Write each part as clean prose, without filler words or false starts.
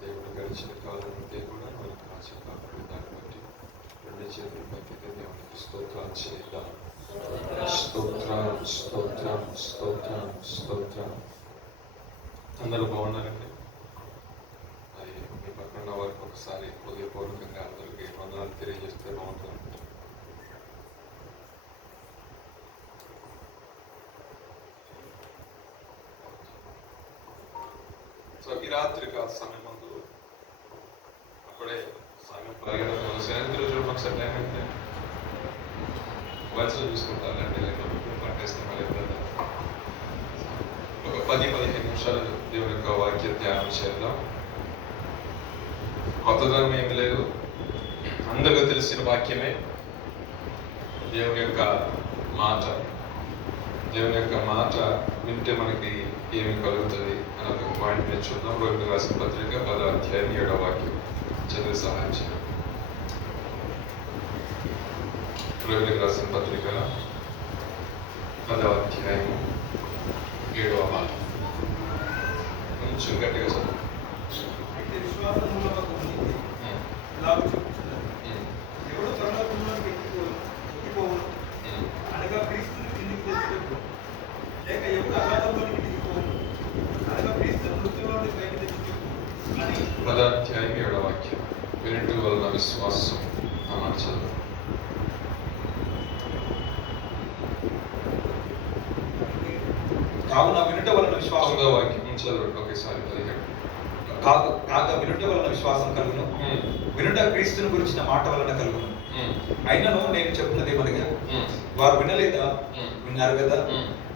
దేవుడు గడిచిన కాలం అంతే కూడా మనకు కాచి కాపాడు దాన్ని బట్టి రెండు చేతులు పక్కకి దేవునికి స్తోత్రాలు చేద్దాం. స్తోత్రం స్తోత్రం స్తోత్రం స్తోత్రం. అందరూ బాగున్నారండి? మరి మీ పక్కన వారికి ఒకసారి హృదయపూర్వకంగా అందరికీ వందనాలు తెలియజేస్తే బాగుంటుంది. సో ఈ రాత్రి కాదు సమయం ముందు అప్పుడే సమయం పరిగెత్తుకున్నాను. సాయంత్రం రోజు ఒకసారి టైం అయితే వరుసలు చూసుకుంటానండి, లేకపోతే పట్టేస్తే మళ్ళీ ఒక 10-15 నిమిషాలు దేవుని యొక్క వాక్య ధ్యానం చేద్దాం. కొత్తదనం ఏమి లేదు, అందరికీ తెలిసిన వాక్యమే. దేవుని యొక్క మాట, దేవుని యొక్క మాట వింటే మనకి ఏమి కలుగుతుంది అని ఒక పాయింట్ నేను చూద్దాం. రోమిలకు రాసిన పత్రిక 10వ అధ్యాయం 7వ వాక్యం చదివి సహాయం చేయాలి. రోమిలకు రాసిన పత్రిక 10వ అధ్యాయం 7వ వాక్యం కొంచెం గట్టిగా చదువు. పదాధ్యాయం 7వ వాక్యం. వినుట వలన విశ్వాసం అమర్చదు. కావున వినుట వలన విశ్వాసం వాక్యం చదవండి ఒకేసారి. 17 కాగా వినుట వలన విశ్వాసం కలుగును, వినుట క్రీస్తుని గురించిన మాట వలన కలుగును. అయినను నేను చెప్పినది ఏమనగా, వారు వినలేదా? విన్నారు కదా.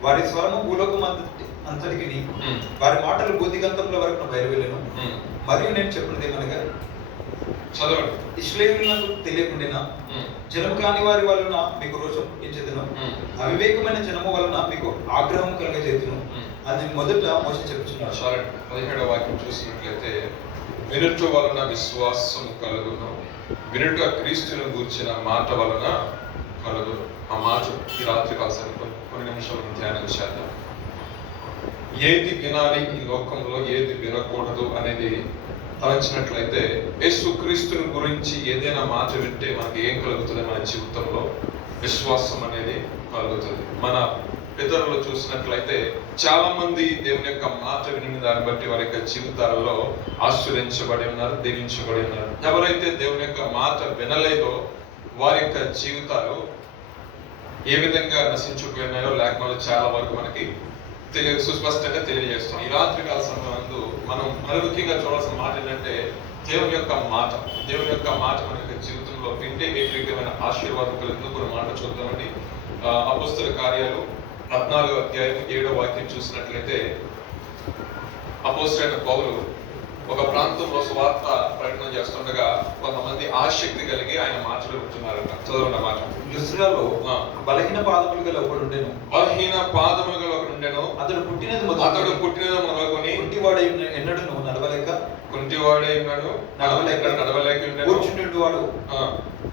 వారి స్వరము భూలోకం అంతటికి, వారి మాటలు బుద్ధిగంతముల వరకు బయలువెళ్ళను. మరియు నేను చెప్పినది ఏమనగా, చదవండి. ఇశ్రాయేలునకు తెలియకుండా జనము కాని వారి వలన మీకు రోషం పుట్టించెదను, అవివేకమైన జనము వలన మీకు ఆగ్రహం కలుగజేతును అని మొదట మోషే చెప్పుచున్నాడు. 17వ వాక్యం చూసినట్లయితే, వినుట వలన విశ్వాసము కలుగును, వినుట క్రీస్తును గూర్చిన మాట వలన కలుగును. ఆ మాట ఈ రాత్రి కాల్సిన కొన్ని నిమిషాలు ధ్యానం చేద్దాం. ఏది వినాలి ఈ లోకంలో, ఏది వినకూడదు అనేది తలంచినట్లయితే, యేసు క్రీస్తుని గురించి ఏదైనా మాట వింటే మనకి ఏం కలుగుతుంది? మన జీవితంలో విశ్వాసం అనేది కలుగుతుంది. మన పితరులు చూసినట్లయితే చాలా మంది దేవుని యొక్క మాట విని దాన్ని బట్టి వారి యొక్క జీవితాలలో ఆశీర్వదించబడి ఉన్నారు, దీవించబడి ఉన్నారు. ఎవరైతే దేవుని యొక్క మాట వినలేదో వారి యొక్క జీవితాలు ఏ విధంగా నశించిపోయినాయో లేకపోతే చాలా వరకు మనకి సుస్పష్టంగా తెలియజేస్తాం. ఈ రాత్రి కాల సమయంలో మనం ముఖ్యంగా చూడాల్సిన మాట ఏంటంటే, దేవుని యొక్క మాట. దేవుని యొక్క మాట మన యొక్క జీవితంలో వింటే ఏ విధమైన ఆశీర్వాదం కలుగుతుందో కొన్ని మాట చూద్దామండి. అపోస్తల కార్యాలు 14వ అధ్యాయం 7వ వాక్యం చూసినట్లయితే, అపోస్తలుడైన పౌలు ఒక ప్రాంతంలో సువార్త ప్రకటన చేస్తుండగా కొంతమంది ఆసక్తి కలిగి ఆయన మాటలు వింటున్నారట. చదవండి మాట. లుస్త్రాలో బలహీన పాదములు గల ఒకడుండెను. బలహీన పాదములు గల ఒకడుండెను. అతడు పుట్టినది మొదలుకొని కుంటివాడై ఎన్నడూను నడవలేక, కుంటివాడై ఉన్నాడు నడవలేక కూర్చుండేవాడు.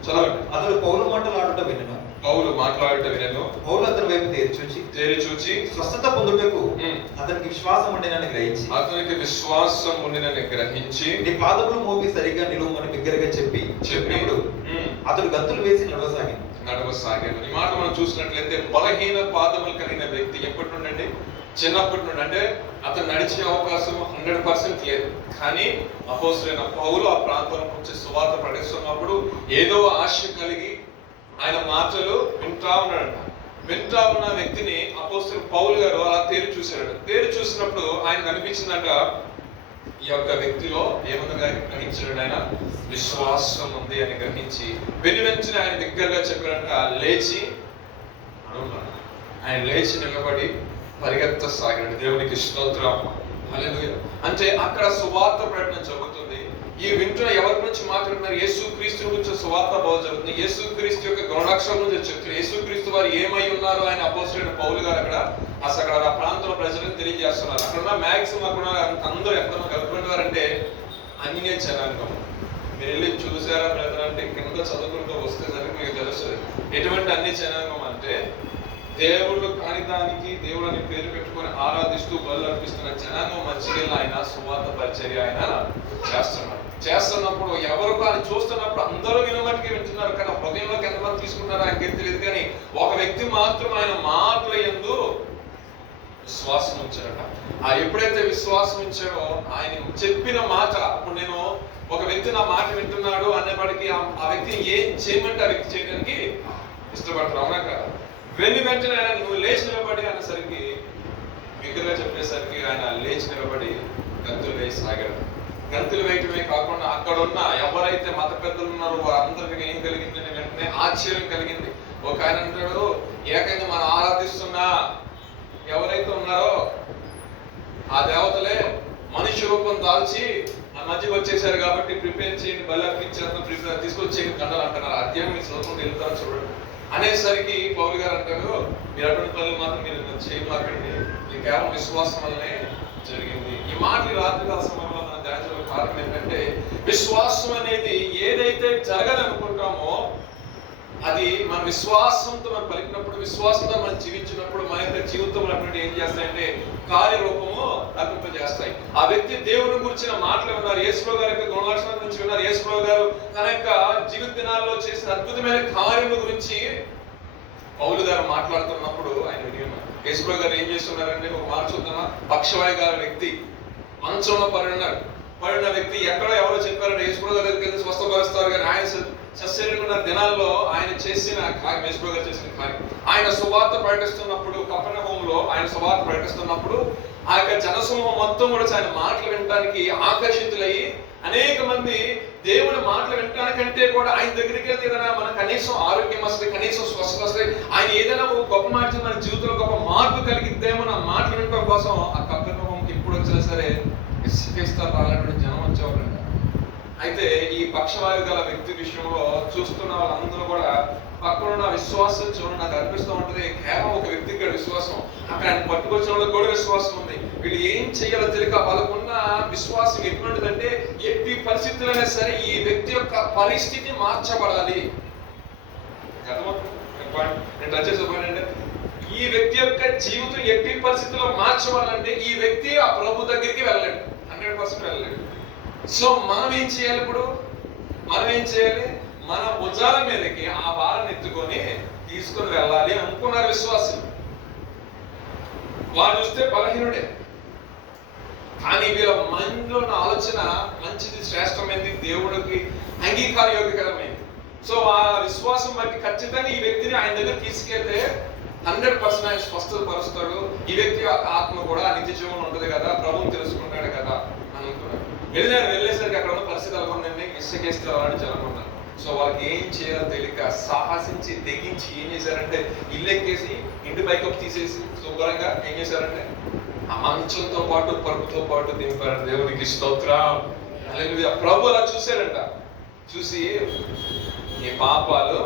చదవండి. అతడు పౌలు మాటలాడుట వినెను. పౌలు మాట్లాడుట వినెను. పౌలు అతని వైపు తేరి చూచి స్వస్థత పొందుటకు అతనికి విశ్వాసం ఉండినని గ్రహించి నీ పాదములు మోపి సరిగా నిలువమని బిగ్గరగా చెప్పినప్పుడు అతడు గంతులు వేసి నడవసాగాను. ఈ మాట మనం చూసినట్లయితే, బలహీన పాదములు కలిగిన వ్యక్తి ఎప్పటి నుండి? చిన్నప్పటి నుండి. అంటే అతను నడిచే అవకాశం 100% లేదు. కానీ అపోస్తలుడైన పౌలు ఆ ప్రాంతంలో వచ్చి సువార్త ప్రకటిస్తున్నప్పుడు ఏదో ఆశ కలిగి ఆయన మాటలు వింటా ఉన్నాడంట. వింటా ఉన్న వ్యక్తిని అపోస్తలుడు పౌలు గారు అలా తేరి చూశాడు. తేరి చూసినప్పుడు ఆయన కనిపించిందంట, ఈ యొక్క వ్యక్తిలో ఏమన్నా గ్రహించాడు? ఆయన విశ్వాసం ఉంది అని గ్రహించి వెనువెంటనే ఆయన దగ్గరగా చెప్పాడంట, లేచి ఆయన లేచి నిలబడి పరిగెత్తసాగాడు. దేవునికి స్తోత్రం, హల్లెలూయా. అంటే అక్కడ సువార్త ప్రకటన జరుగుతుంది. ఈ వింటున్న ఎవరి గురించి మాట్లాడుతున్నారు? యేసు క్రీస్తు గురించి సువార్త బోధ జరుగుతుంది. యేసు క్రీస్తు యొక్క గుణాక్షరం గురించి చెప్తున్నారు. యేసు క్రీస్తు వారు ఏమై ఉన్నారు ఆయన అపోస్తలుడైన పౌలు గారు అక్కడ ఆ ప్రాంతంలో ప్రజలకు తెలియజేస్తున్నారు. అక్కడ మ్యాక్సిమం అక్కడ అందరూ ఎటువంటి వారంటే అన్య జనాంగం. మీరు వెళ్ళి చూసారా బ్రదర్ అంటే కింద చదువుకుంటూ వస్తే సరే మీకు తెలుస్తుంది ఎటువంటి అన్ని జనాంగం అంటే దేవుళ్ళు కాని దానికి దేవుడిని పేరు పెట్టుకొని ఆరాధిస్తూ బలు అర్పిస్తున్న జనాంగం మధ్యకెళ్ళి ఆయన సువార్త పరిచర్య ఆయన చేస్తున్నప్పుడు ఎవరు కానీ చూస్తున్నప్పుడు అందరూ వినమటికి వింటున్నారు, కానీ హృదయంలోకి ఎంతమంది తీసుకుంటారో ఆయనకి తెలియదు. కానీ ఒక వ్యక్తి మాత్రం ఆయన మాటల యందు విశ్వాసం ఉంచాడట. ఎప్పుడైతే విశ్వాసం ఉంచాడో ఆయన చెప్పిన మాట, ఇప్పుడు నేను ఒక వ్యక్తి నా మాట వింటున్నాడు అనేప్పటికీ ఆ వ్యక్తిని ఏం చేయమంటే ఆ వ్యక్తి చేయడానికి ఇష్టపడతారు, అవునా కదా? వెంటనే ఆయన నువ్వు లేచి నిలబడి అనేసరికి బిగ్గరగా చెప్పేసరికి ఆయన లేచి నిలబడి గంతులు వేసి సాగాడు. గంతులు వేయటమే కాకుండా అక్కడ ఉన్న ఎవరైతే మత పెద్దలు ఉన్నారో వారందరికీ ఏం కలిగిందని వెంటనే ఆశ్చర్యం కలిగింది. ఒక ఆయన అంటాడు, ఏకంగా మనం ఆరాధిస్తున్నా ఎవరైతే ఉన్నారో ఆ దేవతలే మనిషి రూపం దాల్చి ఆ మధ్యకి వచ్చేసారు కాబట్టి ప్రిపేర్ చేయండి, బలి అర్పించేంత ప్రిపేర్ తీసుకొచ్చేయండి దండలు అంటున్నారు. అధ్యాయం మీ చదువుకుంటూ వెళ్తారో చూడండి అనేసరికి పౌలు గారు అంటారు, మీరు అటువంటి పనులు మాత్రం మీరు చేయమాకండి, ఇది కేవలం విశ్వాసం వల్లనే జరిగింది. ఈ మాటలు రాత్రికాల సమయంలో మనం ధ్యానించే కారణం ఏంటంటే, విశ్వాసం అనేది ఏదైతే జరగాలనుకుంటామో అది మన విశ్వాసంతో మనం పలికినప్పుడు, విశ్వాసంతో మనం జీవించినప్పుడు మన యొక్క జీవితంలో అటువంటి ఏం చేస్తాయంటే కార్యరూపము అర్పింపజేస్తాయి. ఆ వ్యక్తి దేవుని గురించిన మాటలు విన్నారు, యేసుప్రభు గారి యొక్క గుణలక్షణాల గురించి విన్నారు, యేసుప్రభు గారు తన యొక్క జీవిత దినాల్లో చేసిన అద్భుతమైన కార్యముల గురించి పౌలు గారు మాట్లాడుతున్నప్పుడు ఆయన విన్నారు. యేసుప్రభు గారు ఏం చేస్తున్నారంటే, ఒక మాట చూద్దామా? పక్షవాయు గారి వ్యక్తి మంచంలో పడిన వ్యక్తి ఎక్కడో ఎవరో చెప్పారంటే యేసుప్రభు గారి దగ్గరికి స్వస్థపరుస్తారు, కానీ ఆయన సశరీరంగా దినాల్లో ఆయన చేసిన కార్యం, యేసుప్రభు గారు చేసిన కార్యం, ఆయన సువార్త ప్రకటిస్తున్నప్పుడు కపెర్నహూములో ఆయన సువార్త ప్రకటిస్తున్నప్పుడు ఆ యొక్క జనసమూహం మొత్తం కూడా ఆయన మాటలు వినడానికి ఆకర్షితులయ్యి అనేక మంది దేవుని మాటలు వినడానికంటే కూడా ఆయన దగ్గరికి వెళ్తే ఏదైనా మన కనీసం ఆరోగ్యం వస్తుంది, కనీసం స్వస్థత వస్తుంది, ఆయన ఏదైనా ఒక గొప్ప మాట మన జీవితంలో గొప్ప మార్పు కలిగిద్దేమో నా మాటలు వినడం కోసం ఆ కపెర్నహూముకి ఎప్పుడు వచ్చినా సరే ఇసుకేస్తారు రాలటువంటి జనం వచ్చేవాళ్ళు. అయితే ఈ పక్షవాయు గల వ్యక్తి విషయంలో చూస్తున్న వాళ్ళందరూ కూడా పక్కనున్న విశ్వాసం చూడండి, నాకు అనిపిస్తూ ఉంటుంది కేవలం ఒక వ్యక్తికి విశ్వాసం, అక్కడ ఆయన పట్టుకొచ్చిన వాళ్ళకి కూడా విశ్వాసం ఉంది. వీళ్ళు ఏం చేయాలో తెలియక వాళ్ళకున్న విశ్వాసం ఎటువంటిదంటే, ఎట్టి పరిస్థితులైనా సరే ఈ వ్యక్తి యొక్క పరిస్థితి మార్చబడాలి. నేను టచ్ చేసేపోయానంటే, ఈ వ్యక్తి యొక్క జీవితం ఎట్టి పరిస్థితుల్లో మార్చబడాలంటే ఈ వ్యక్తి ఆ ప్రభు దగ్గరికి వెళ్ళలేడు, 100% వెళ్ళలేడు. సో మనం ఏం చేయాలి? ఇప్పుడు మనం ఏం చేయాలి? మన భుజాల మీదకి ఆ భారాన్ని ఎత్తుకొని తీసుకొని వెళ్ళాలి అనుకున్నారు విశ్వాసులు. వారు చూస్తే బలహీనుడే, కానీ వీళ్ళ మైండ్లో ఉన్న ఆలోచన మంచిది, శ్రేష్టమైనది, దేవుడికి అంగీకారయోగ్యకరమైంది. సో ఆ విశ్వాసం బట్టి ఖచ్చితంగా ఈ వ్యక్తిని ఆయన దగ్గర తీసుకెళ్తే 100% ఆయన స్వస్థత పరుస్తాడు. ఈ వ్యక్తి ఆత్మ కూడా నిత్య జీవనం ఉంటుంది కదా, ప్రభువుని తెలుసుకుంటాడు కదా అనుకున్నాడు. వెళ్ళేసరికి అక్కడ ఉన్న పరిస్థితి ఎలా ఉందండి, ఇసుకేస్తే అలాంటి జనం ఉన్నారు. సో వాళ్ళకి ఏం చేయాలో తెలియక సాహసించి తెగించి ఏం చేశారంటే, ఇల్లు ఎక్కేసి ఇంటి పైకప్పు తీసేసి శుభ్రంగా ఏం చేశారంటే ఆ మంచంతో పాటు పరుపుతో పాటు దింపారు. దేవునికి స్తోత్రం. హల్లెలూయా. ప్రభు అలా చూశారంట. చూసి ఈ పాపాలు,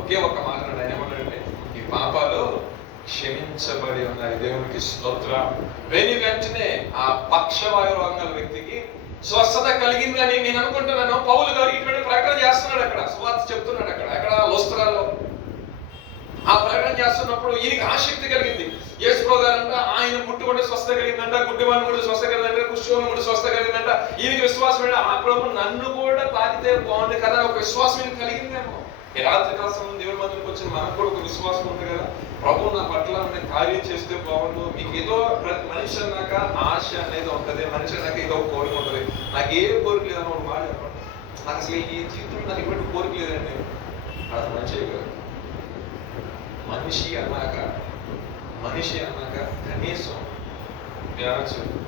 ఒకే ఒక మాట ఆయన ఏమన్నాడంటే, ఈ పాపాలు క్షమించబడి ఉన్నాయి. దేవునికి స్తోత్రం. వెంటనే ఆ పక్షవాయు రోగం వ్యక్తికి స్వస్థత కలిగిందని నేను అనుకుంటున్నాను. పౌలు గారు ఇటువంటి ప్రకటన చేస్తున్నాడు, అక్కడ సువార్త చెప్తున్నాడు, అక్కడ లోస్త్రాలో ఆ ప్రకటన చేస్తున్నప్పుడు ఈయనకి ఆసక్తి కలిగింది. యేసుప్రభు గారంట ఆయన ముట్టుకుంటే స్వస్థత కలిగిందంట, గుడ్డివాడిని కూడా స్వస్థత కలిగిందంట, కుష్ఠరోగిని కూడా స్వస్థత కలిగిందంట. ఈయనకి విశ్వాసం ఏంటంటే, ఆ ప్రభు నన్ను కూడా తాకితే బాగుంది కదా, ఒక విశ్వాసం ఈయన కలిగిందేమో. ఈ రాత్రి కాలం దేవుడి మందికి వచ్చిన మనకు కూడా ఒక విశ్వాసం ఉంది కదా, ప్రభు నా పట్ల కార్యం చేస్తే బాగుండు. మీకు ఏదో ప్రతి మనిషి అన్నాక ఆశ అనేది ఉంటుంది, మనిషి అన్నాక ఏదో కోరిక ఉంటుంది. నాకు ఏ కోరిక లేదని ఒక మాట చెప్పండి, నాకు అసలు ఈ జీవితంలో నాకు ఎటువంటి కోరిక లేదండి, అది మంచిగా కాదు. మనిషి అన్నాక కనీసం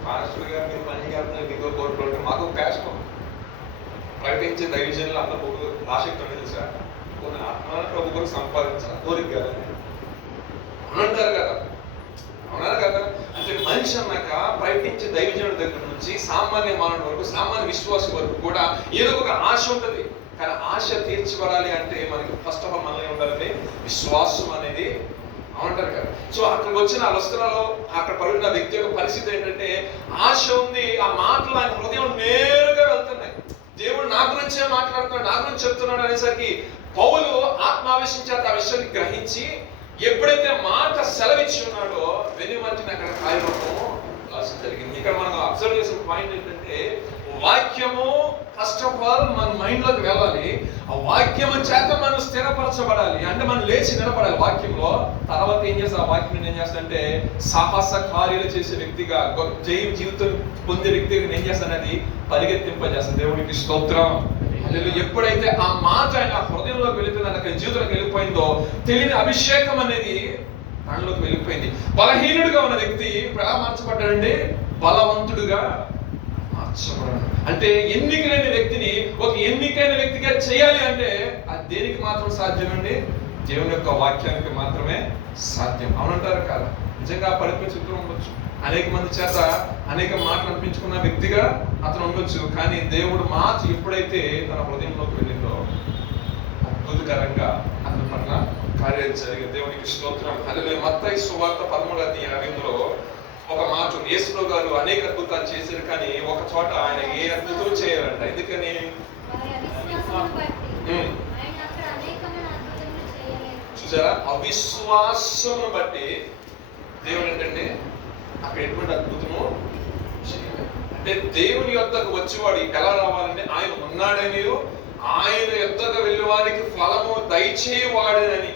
పాస్టర్ గారు మీరు పని చేస్తున్నారు, మీకు కోరికలు ఉంటే మాకు ప్యాషన్ ప్రకటించే దైవజనులు అందరూ ఆసక్తి ఉంది తెలుసా, కొన్ని ఆత్మలను ప్రభు కొరకు సంపాదించాలి కోరిక కదండి అంటారు కదా, అవునా కదా? అంటే మనిషి అన్నాక ప్రయత్నించే దైవజనుడి దగ్గర నుంచి సామాన్య మానవుడి వరకు, సామాన్య విశ్వాసం వరకు కూడా ఏదో ఒక ఆశ ఉంటుంది. కానీ ఆశ తీర్చబడాలి అంటే మనకి ఫస్ట్ ఆఫ్ ఆల్ మనలో ఉండాలంటే విశ్వాసం అనేది అంటారు కదా. సో అక్కడికి వచ్చిన ఆ వస్త్రాల్లో అక్కడ పడిన వ్యక్తి యొక్క పరిస్థితి ఏంటంటే, ఆశ ఉంది, ఆ మాటలు ఆయన హృదయం నేరుగా వెళ్తున్నాయి. దేవుడు నా గురించే మాట్లాడుతున్నాడు, నా గురించి చెప్తున్నాడు అనేసరికి పౌలు ఆత్మావేశం చేత ఆ విషయాన్ని గ్రహించి ఎప్పుడైతే మాట సెలవిచ్చి ఉన్నాడో వెనుమంటిని అక్కడ కార్యక్రమం జరిగింది. ఇక్కడ మనం అబ్జర్వ్ చేసిన పాయింట్ ఏంటంటే వాక్యము ఫస్ట్ ఆఫ్ ఆల్ మన మైండ్ లోకి వెళ్ళాలి. ఆ వాక్యము చేత మనం స్థిరపరచబడాలి. అంటే మనం లేచి నిలబడాలి వాక్యంలో. తర్వాత ఏం చేస్తా, ఆ వాక్యం ఏం చేస్తానంటే సాహస కార్యాలు చేసే వ్యక్తిగా, జయం జీవితం పొందే వ్యక్తిగా ఏం చేస్తానది పరిగెత్తింపజేస్తాను. దేవునికి స్తోత్రం. ఎప్పుడైతే ఆ మాట ఆ హృదయంలోకి వెళ్ళిపోయిందో, అక్కడ జీవితంలోకి వెళ్ళిపోయిందో, తెలియని అభిషేకం అనేది దానిలోకి వెళ్ళిపోయింది. బలహీనుడిగా ఉన్న వ్యక్తి ఇప్పుడు ఎలా మార్చబడ్డాడండి? బలవంతుడుగా మార్చబడ్డాడు. అంటే ఎన్నిక లేని వ్యక్తిని ఒక ఎన్నికైన వ్యక్తిగా చేయాలి అంటే అది దేనికి మాత్రం సాధ్యమండి? దేవుని యొక్క వాక్యానికి మాత్రమే సాధ్యం. అవునంటారు కాదా? నిజంగా పడిపోయి చుట్టూ ఉండొచ్చు, అనేక మంది చేత అనేక మాటలు అనిపించుకున్న వ్యక్తిగా అతను ఉండొచ్చు. కానీ దేవుడు మాట ఎప్పుడైతే తన హృదయంలోకి వెళ్ళిందో అద్భుతకరంగా అతని పట్ల కార్యాలు జరిగింది. దేవునికి స్తోత్రం. హల్లెలూయా. మత్తయి సువార్త 13:50లో ఒక మాట, యేసు గారు అనేక అద్భుతాలు చేశారు, కానీ ఒక చోట ఆయన ఏ అద్భుతం చేయాలంట. ఎందుకని? చూసారా, అవిశ్వాసమును బట్టి దేవుడు ఏంటంటే అక్కడ ఎటువంటి అద్భుతము చేయలేదు. అంటే దేవుని యొద్దకు వచ్చేవాడు ఎలా రావాలంటే ఆయన ఉన్నాడని, ఆయన యొద్దకు వెళ్ళే వారికి ఫలము దయచేవాడని,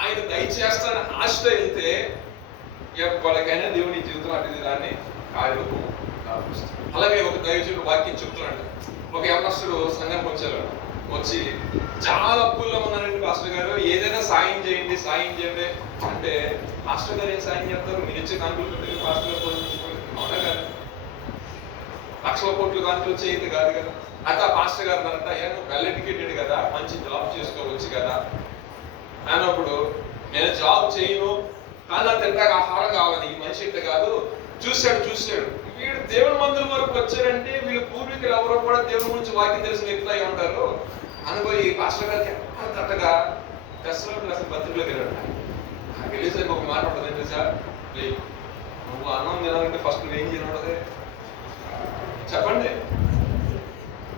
ఆయన దయచేస్తాడని ఆశతో వెళ్తే ఎప్పటికైనా దేవుని జీవితం అటు దాన్ని కార్యరూపం దాపిస్తుంది. అలాగే ఒక దైవజనుడు వాక్యం చెప్తున్నాడు. ఒక యవనస్తుడు సంఘానికి వచ్చారు. వచ్చి చాలా అప్పుల్లో ఉన్నారండి పాస్టర్ గారు, ఏదైనా సాయం చేయండి సాయం చేయండి అంటే, పాస్టర్ గారు ఏం సాయం చేస్తారు? మీరు ఇచ్చే కానుకలు పెట్టి పాస్టర్ గారు పోషించుకోండి. అవునా కదా? లక్షల కోట్లు కానుకలు చేయదు కాదు కదా. అయితే ఆ పాస్టర్ గారు అంట, నువ్వు వెల్ ఎడ్యుకేటెడ్ కదా, మంచి జాబ్ చేసుకోవచ్చు కదా అన్నప్పుడు, నేను జాబ్ చేయను కానీ తింటాక ఆహారం కావాలి, ఈ మనిషి ఇంత కాదు. చూశాడు వీడు దేవుని మందిరం వరకు వచ్చారంటే వీళ్ళ పూర్వీకులు ఎవరో కూడా దేవుని గురించి వాక్యం తెలిసిన వ్యక్తులు అయి ఉంటారు అనుకోయి పాస్టర్ గారికి తట్టగా దర్శనంలో అసలు బతుకులోకి వెళ్ళాడు. వెళ్ళేసరికి ఒక మాట ఉంటుంది ఏంటి సార్, నువ్వు అన్నం తినాలంటే ఫస్ట్ నువ్వు ఏం చేయనుండదు చెప్పండి,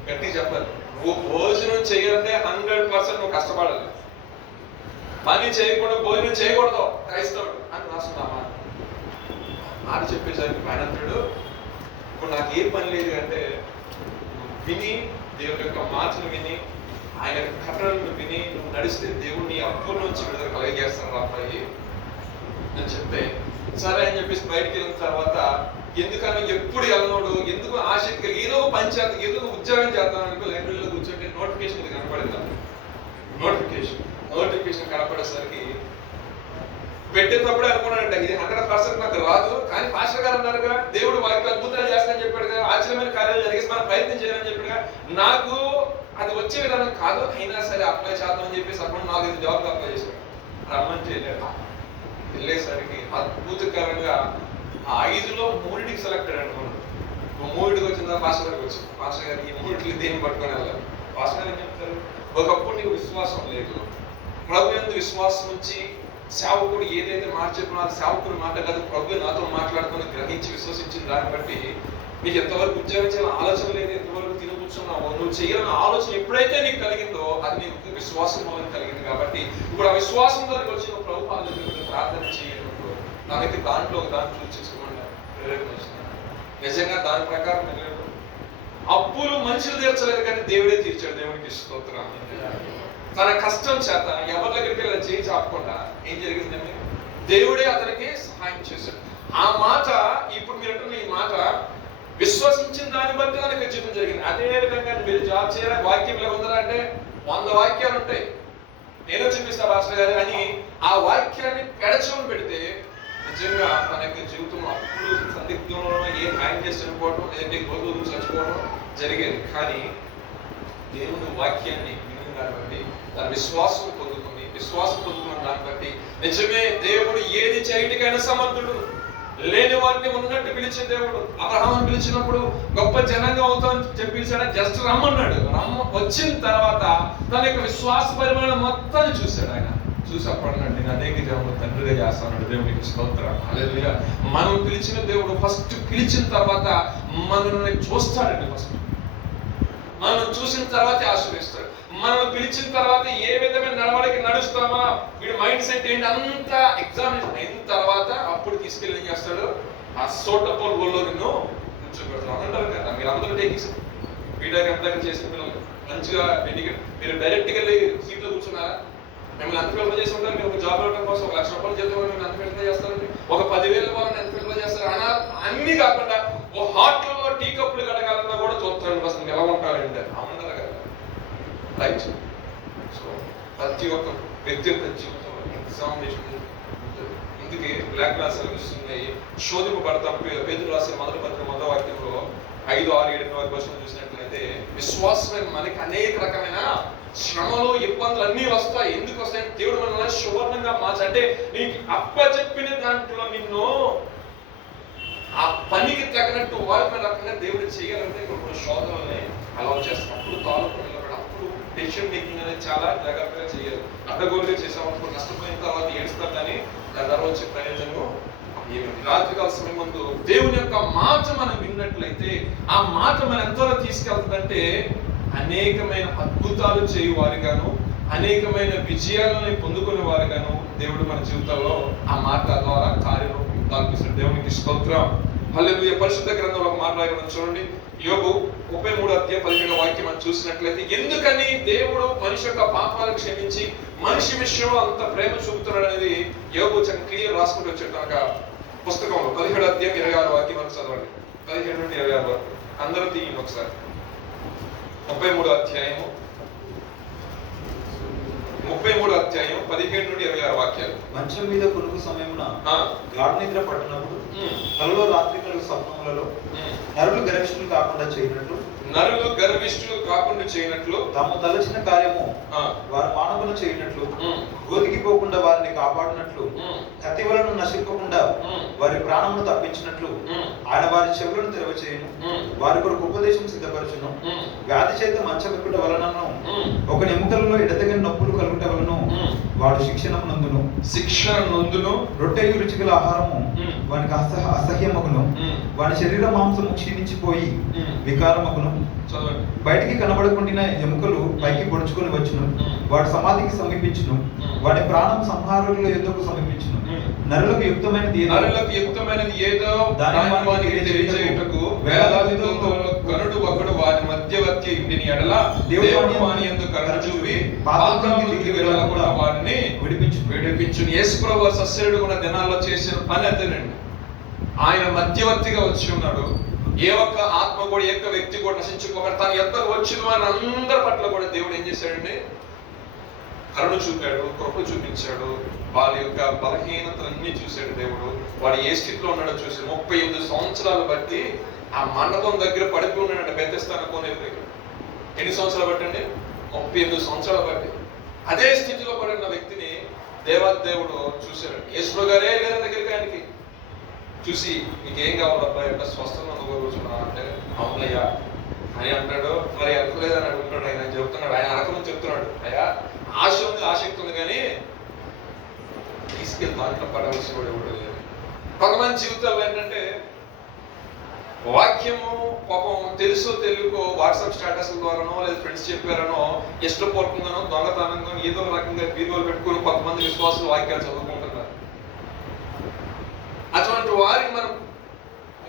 గట్టిగా చెప్పాలి. నువ్వు భోజనం చేయాలంటే 100% నువ్వు కష్టపడాలి. పని చేయకుండా భోజనం చేయకూడదు క్రైస్తవుడు అని రాస్తున్నామా మాట చెప్పేసరికి ఆయన అంటాడు, ఇప్పుడు నాకు ఏ పని లేదు అంటే విని దేవుని యొక్క మాటలు విని ఆయన కట్టడలను విని నువ్వు నడిస్తే దేవుడిని అప్పుల నుంచి విడుదల కలిగేస్తాను అబ్బాయి అని చెప్తే సరే అని చెప్పేసి బయటికి వెళ్ళిన తర్వాత, ఎందుకని ఎప్పుడు వెళ్ళనోడు, ఎందుకు ఆసక్తి కలిగి ఏదో పంచాయతీ ఏదో ఉద్యోగం చేద్దాం అనుకో లైబ్రరీలో కూర్చోంటే నోటిఫికేషన్ ఇది కనపడిందా? నోటిఫికేషన్ కనపడేసరికి పెట్టేటప్పుడే అనుకున్నాడంట, ఇది 100% నాకు రాదు, కానీ పాస్టర్ గారు అన్నారుగా దేవుడు వాక్య అద్భుతాలు చేస్తానని చెప్పాడుగా, ఆశ్చర్యమైన కార్యాలు జరిగేసి మనం ప్రయత్నం చేయాలని చెప్పాడుగా, నాకు అది వచ్చే విధానం కాదు, అయినా సరే అప్లై చేద్దామని చెప్పేసి అప్పుడు 4-5 జాబ్లు అప్లై చేశాడు. రమ్మంటే వెళ్ళేసరికి అద్భుతకరంగా ఆ 5లో 3కి సెలెక్టెడ్ అనుకున్నాడు. 3కి వచ్చిందా పాస్టర్ గారికి వచ్చి, పాస్టర్ గారు ఈ 3కి దేన్ని పట్టుకొని వెళ్ళాలి. పాస్టర్ గారు ఏం చెప్తారు, ఒకప్పుడు నీకు విశ్వాసం లేదు, ప్రభు యందు విశ్వాసం ఉంచి సేవకుడు ఏదైతే మాట చెప్పినారో సేవకుడు మాట కాదు, ప్రభు నాతో మాట్లాడుకుని గ్రహించి విశ్వసించిన దాన్ని బట్టి నీకు ఎంతవరకు ఉద్యోగం చేయాలని ఆలోచన లేదు, ఎంతవరకు తిని కూర్చున్నావో, నువ్వు చేయాలని ఆలోచన ఎప్పుడైతే నీకు కలిగిందో అది నీకు విశ్వాసం వల్ల కలిగింది. కాబట్టి ఇప్పుడు ఆ విశ్వాసం దగ్గరికి వచ్చి నువ్వు ప్రభు పాద దగ్గర ప్రార్థన చేయనప్పుడు దానికి దాంట్లో చూసి చేసుకోమని ప్రేరేపణ నిజంగా దాని ప్రకారం వెళ్ళాడు. అప్పులు మనుషులు తీర్చలేదు కానీ దేవుడే తీర్చాడు. దేవునికి స్తోత్రం. తన కష్టం చేత ఎవరి దగ్గరికి వెళ్ళి చేయి చాపకుండా ఏం జరిగిందండి, దేవుడే అతనికి సహాయం చేశాడు. ఆ మాట ఇప్పుడు మీరు అంటున్న ఈ మాట విశ్వసించిన దాన్ని బట్టి తనకి జీవితం జరిగింది. అదే విధంగా మీరు జాబ్ చేయాలి, వాక్యం ఇలా ఉందా అంటే 100 వాక్యాలు ఉంటాయి, నేను చూపిస్తా పాస్టర్ గారు అని ఆ వాక్యాన్ని పెడచమని పెడితే నిజంగా తన యొక్క జీవితం అప్పుడు సందిగ్ధంలో ఏ న్యాయం చేసి చనిపోవడం లేదంటే గోధులు చచ్చిపోవడం జరిగేది. కానీ దేవుని వాక్యాన్ని విని దాన్ని బట్టి తన విశ్వాసం పొందుకుని విశ్వాసం దాన్ని బట్టి నిజమే దేవుడు ఏది చేయటికైనా సమర్థుడు. లేని వారిని ఉన్నట్టు పిలిచిన దేవుడు అబ్రహామును పిలిచినప్పుడు గొప్ప జనంగా అవుతామని చెప్పి పిలిచాడు, జస్ట్ రమ్మన్నాడు. వచ్చిన తర్వాత తన యొక్క విశ్వాస పరిమాణం మొత్తాన్ని చూశాడు. ఆయన చూసప్పన్నాడు, నేను అనేక జనములు తండ్రిగా చేస్తాను. దేవునికి స్తోత్రం. హల్లెలూయా. మనం పిలిచిన దేవుడు ఫస్ట్ పిలిచిన తర్వాత మనల్ని చూస్తాడండి. ఫస్ట్ మనం చూసిన తర్వాతే ఆశీర్వదిస్తాడు. మనం పిలిచిన తర్వాత ఏ విధమైన నడవడికి నడుస్తామా, వీడి మైండ్ సెట్ ఏంటి అంతా ఎగ్జామినేషన్ అయిన తర్వాత అప్పుడు తీసుకెళ్ళి ఏం చేస్తాడు, ఆ సోటపోల్ గోల్లో నిన్ను కూర్చోబెడతాం అంటారు కదా. మీరు అందరూ టేకిస్ బీటెక్ ఎంత చేసిన పిల్లలు మంచిగా మీరు డైరెక్ట్గా వెళ్ళి సీట్లో కూర్చున్నారా? మిమ్మల్ని ఎంత ప్రిఫర్ చేసి ఉంటారు? మీరు ఒక జాబ్ ఇవ్వడం కోసం 1 లక్ష రూపాయలు జీతం మిమ్మల్ని ఎంత ప్రిఫర్ చేస్తారండి? ఒక 10,000 వాళ్ళని ఎంత ప్రిఫర్ చేస్తారు? అన్నీ కాకుండా ఓ హాట్లలో టీ కప్పులు కడగాలన్నా కూడా చూస్తాను అసలు ఎలా ఉంటారంటే అవునారు కదా, రైట్? సో ప్రతి ఒక్క వ్యక్తిగత జీవితంలో ఎగ్జామినేషన్ ఉంటుంది. అందుకే బ్లాక్ క్లాస్ ఉన్నాయి, శోధింపబడతాం. పేతురు రాసిన మొదటి పత్రిక 1వ వాక్యంలో 5, 6, 7 వచనం చూసినట్లయితే విశ్వాసమైన మనకి అనేక రకమైన శ్రమలు, ఇబ్బందులు అన్నీ వస్తాయి. ఎందుకు వస్తాయంటే దేవుడు మనల్ని సువర్ణంగా అంటే నీకు అప్పచెప్పిన దాంట్లో నిన్ను ఆ పనికి తగినట్టు వారిన రకంగా దేవుడు చేయాలంటే కొన్ని శోధనల్ని అలౌ చేస్తాం. అప్పుడు తాలూకు నిలబడి అప్పుడు డెసిషన్ మేకింగ్ అనేది చాలా జాగ్రత్తగా చేయాలి. అడ్డగోలుగా చేసామనుకో నష్టపోయిన తర్వాత ఏడుస్తాం, కానీ దాని తర్వాత వచ్చే ప్రయోజనం ఏమిటి? రాత్రికాల సమయం ముందు దేవుని యొక్క మాట మనం విన్నట్లయితే ఆ మాట మనం ఎంతలో తీసుకెళ్తుందంటే అనేకమైన అద్భుతాలు చేయువారిగాను, అనేకమైన విజయాలను పొందుకునే వారిగాను దేవుడు మన జీవితంలో ఆ మాట ద్వారా కార్యరూపం దాల్పిస్తాడు. దేవునికి స్తోత్రం. హల్లెలూయా. పరిశుద్ధ గ్రంథంలో ఒక మాట రాయబడింది చూడండి. యోబు 33వ అధ్యాయం 17వ వాక్యం మనం చూసినట్లయితే ఎందుకని దేవుడు మనిషి యొక్క పాపాలను క్షమించి మనిషి విషయంలో అంత ప్రేమ చూపుతున్నాడు అనేది యోబు చాలా క్లియర్ రాసుకుంటూ వచ్చాడు కనుక పుస్తకంలో 17వ అధ్యాయం 26వ వాక్యం వరకు చదవండి. 17 నుండి 26 వరకు అందరూ తీయండి ఒకసారి. 33వ అధ్యాయము 17 నుండి 26 వాక్యాలు. మంచం మీద పురుగు సమయమున గాఢ నిద్ర పట్టినప్పుడు కలలో రాత్రి కలుగు స్వప్నములలో నరులు గర్విష్ఠులు కాకుండా చేయనట్లు తాము తలచిన కార్యము వారు మానవులు చేయనట్లు ఒదిగిపోకుండా వారిని కాపాడినట్లు కత్తి వలను నశింపకుండా వారి ప్రాణమును తప్పించినట్లు ఆయన వారి చెవులను తెరవచేయును, వారి కొరకు ఉపదేశం సిద్ధపరచును. వ్యాధి చేత మంచమెక్కుట వలనను ఒక ఎముకలలో ఎడతెగని నొప్పులు కలుగుట వలన వాడు శిక్షణ నొందును. రొట్టెయు రుచిగల ఆహారము వానికి అసహ్యమగును. వాని శరీర మాంసము క్షీణించిపోయి వికారమగును. బయటికి కనబడకుండా ఎముకలు పైకి పొడుచుకొని వచ్చును. వాడు సమాధికి సమీపించును. వాడి ప్రాణం సంహారుల యుద్ధకు సమీపించును. నరులకు యుక్తమైనది ఏదో దాని తెలియజేయుటకు వేలాదితో గనుడు ఒకడు వారి మధ్యవర్తి ఇంటిని ఎడల దేవుడు వాని యందు కరుణ చూపి పాతాళానికి దిగి వెళ్ళకుండా వారిని విడిపించును. యేసు ప్రభువు సస్యరుడు ఉన్న దినాల్లో చేసిన పని అదేనండి. ఆయన మధ్యవర్తిగా వచ్చి ఉన్నాడు. ఏ ఒక్క ఆత్మ కూడా, ఏ ఒక్క వ్యక్తి కూడా నశించుకోకుండా తన యొద్దకు వచ్చిన వారి అందరి పట్ల కూడా దేవుడు ఏం చేశాడండి? కరుణ చూపాడు, కృప చూపించాడు. వాళ్ళ యొక్క బలహీనతలన్నీ చూశాడు దేవుడు. వాడు ఏ స్థితిలో ఉన్నాడో చూసి 38 సంవత్సరాలు బట్టి ఆ మండపం దగ్గర పడిపోయి ఉన్నాడంటే బెత్తెస్తాను కోనే దగ్గర. ఎన్ని సంవత్సరాలు బట్టండి? 38 సంవత్సరాలు బట్టి అదే స్థితిలో పడిన వ్యక్తిని దేవాదేవుడు చూశాడు. యేసు గారే లేరు దగ్గరికి. ఆయనకి చూసి నీకేం కావాలి అబ్బాయి అంటే స్వస్థత కూర్చున్నా అంటే అవునయ్యా అని అంటాడు. మరి ఎక్కలేదని అడుగుతున్నాడు. ఆయన చెప్తున్నాడు, ఆయన అడగమని చెప్తున్నాడు, అయ్యా ఆశ ఉంది, ఆసక్తి ఉంది, కానీ తీసుకెళ్ళి దాంట్లో పడవలసి కూడా ఎవడు లేదు. కొంతమంది జీవితాలు ఏంటంటే వాక్యము పాపం తెలుసో తెలియకో వాట్సాప్ స్టేటస్ల ద్వారానో లేదా ఫ్రెండ్స్ చెప్పారనో ఇష్టపూర్వకంగానో దొంగతనంగా ఏదో రకంగా బీరువాలు పెట్టుకుని కొంతమంది విశ్వాసులు వాక్యాలు చదువుకుంటున్నారు. అటువంటి వారికి మనం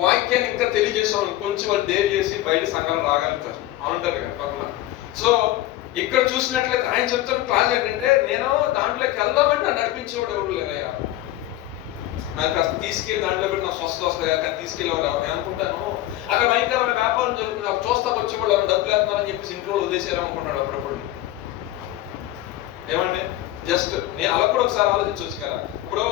వాక్యాన్ని ఇంకా తెలియజేసాం కొంచెం వాళ్ళు డేర్ చేసి బయట సంఘాలు రాగలుగుతారు. అవునంటారు కదా కొంతమంది. సో ఇక్కడ చూసినట్లయితే ఆయన చెప్తున్న క్లాస్ ఏంటంటే నేను దాంట్లోకి వెళ్దామంటే నన్ను నడిపించేవాడు ఎవరు లేదయ్యా, నాకు అసలు తీసుకెళ్ళి దాంట్లో పెట్టి నా స్వస్థ వస్తుంది కానీ తీసుకెళ్ళేవారు నేను అనుకుంటాను. అక్కడ భయంకరమైన వ్యాపారం జరుగుతుంది, అప్పుడు చూస్తా వచ్చేవాళ్ళు ఎవరు డబ్బులు వేస్తున్నారని చెప్పేసి ఇంట్లో వదిలేసారు అనుకుంటున్నాడు అప్పుడప్పుడు. ఏమండి జస్ట్ నేను అలా కూడా ఒకసారి ఆలోచించవచ్చు కదా. ఇప్పుడు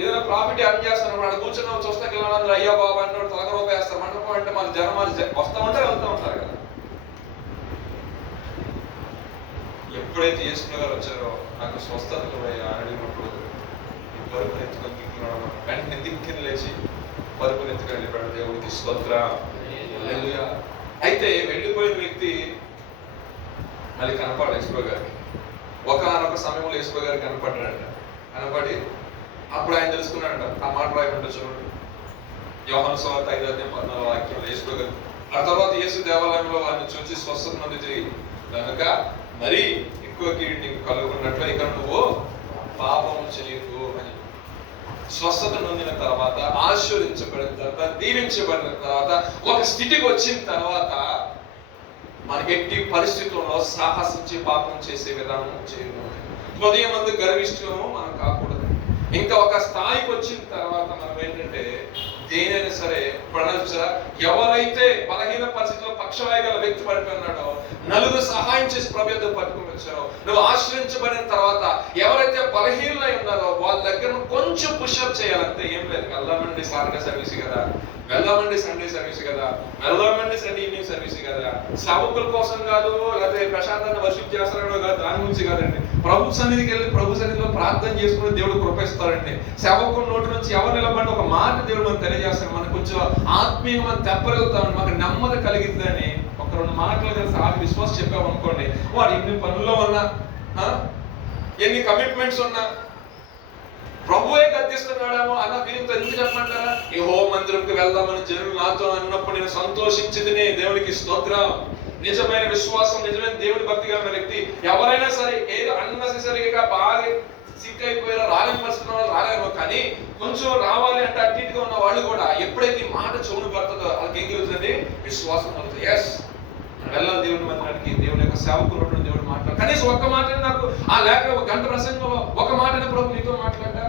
ఏదైనా ప్రాఫిట్ ఎర్న్ చేస్తాను వాడు కూర్చున్న చూస్తాకి వెళ్ళినందులో అయ్యా బాబా అంటే తలక రూపాయి వేస్తారు. మండపం అంటే మన జనం వస్తామంటే వెళ్తూ ఉంటారు కదా. ఎప్పుడైతే యేసు గారు వచ్చారో నాకు స్వస్థత అడిగినప్పుడు పరుపుని ఎత్తుకొని దిక్కున్నాడు. వెంటనే దిక్కుని లేచి పరుపుని ఎత్తుకొని వెళ్ళిపోయాడు. దేవుడికి స్తోత్రం. హల్లెలూయా. అయితే వెళ్ళిపోయిన వ్యక్తి మళ్ళీ కనపడాడు యేసు గారికి. ఒకనొక సమయంలో యేసు గారికి కనపడ్డాడంట. కనపడి అప్పుడు ఆయన తెలుసుకున్నాడంట. ఆ మాట రాయకుండా చూడండి. యోహాను సువార్త 5వ అధ్యాయం 14వ వాక్యంలో యేసు గారు ఆ తర్వాత యేసు దేవాలయంలో వారిని చూసి స్వస్థత నొందితే కనుక మరీ ఎక్కువ కీడు నీకు కలుగున్నట్లు ఇక నువ్వు పాపము చేయకు అని. స్వస్థత నొందిన తర్వాత, ఆశీర్వదించబడిన తర్వాత, దీవించబడిన తర్వాత, ఒక స్థితికి వచ్చిన తర్వాత మనకి ఎట్టి పరిస్థితుల్లో సాహసించి పాపం చేసే విధానం చేయడం, ఉదయం మంది గర్విష్టము మనం కాకూడదు. ఇంకా ఒక స్థాయికి వచ్చిన తర్వాత మనం ఏంటంటే దేనైనా సరే ప్రణాళించారా, ఎవరైతే బలహీన పరిస్థితిలో పక్షవాయుగల వ్యక్తి పడిపోయినాడో నలుగురు సహాయం చేసి ప్రభుత్వం పట్టుకుని వచ్చారో, నువ్వు ఆశ్రయించబడిన తర్వాత ఎవరైతే బలహీనలై ఉన్నారో వాళ్ళ దగ్గర కొంచెం పుషప్ చేయాలంటే ఏం లేదు. వెళ్దామండి సాటర్డే సర్వీస్ కదా, వెళ్దామండి సండే సర్వీస్ కదా, వెళ్దామండి సండే ఈవినింగ్ సర్వీస్ కదా. సేవకుల కోసం కాదు, లేకపోతే ప్రశాంతంగా వర్షిప్ చేస్తారో కాదు, దాని గురించి కాదండి. ప్రభు సన్నిధికి వెళ్ళి ప్రభు సన్నిధిలో ప్రార్థన చేసుకుని దేవుడు కృపిస్తాడండి. సేవకుల నోటి నుంచి ఎవరు నిలబడి ఒక మాట దేవుడు మనం తెలియజేస్తాడు, మనకు కొంచెం ఆత్మీయంగా మనం తెప్పగలుగుతామని, మాకు నెమ్మది కలిగిద్దని ఒక రెండు మాటలు కలిసి ఆగి విశ్వాసం చెప్పామనుకోండి, వాడు ఎన్ని పనుల్లో ఉన్నా, ఎన్ని కమిట్మెంట్స్ ఉన్నా, ప్రభువే గద్దిస్తున్నాడేమో అన్న ఫీలింగ్తో ఎందుకు చెప్పమంటారా? ఈ హోమ మందిరంకి వెళ్దామని జనులు నాతో అన్నప్పుడు నేను సంతోషించింది దేవునికి స్తోత్రం. నిజమైన విశ్వాసం, నిజమైన దేవుని భక్తి కలిగిన వ్యక్తి ఎవరైనా సరే ఏదో అన్నెసెసరీగా బాగా సిక్ అయిపోయారో రాలేని పరిస్థితున్న వాళ్ళు రాలేమో, కానీ కొంచెం రావాలి అంటే అటు ఇటుగా ఉన్న వాళ్ళు కూడా ఎప్పుడైతే మాట చెవును పడుతుందో వాళ్ళకి ఏం కలుగుతుంది? విశ్వాసం కలుగుతుంది. ఎస్, వెళ్ళాలి దేవుని మందిరానికి, దేవుని యొక్క సేవకులు దేవుడు మాట్లాడు. కనీసం ఒక్క మాట నాకు ఆ లేక ఒక గంట ప్రసంగంలో ఒక మాటని ప్రభు నీతో మాట్లాడా.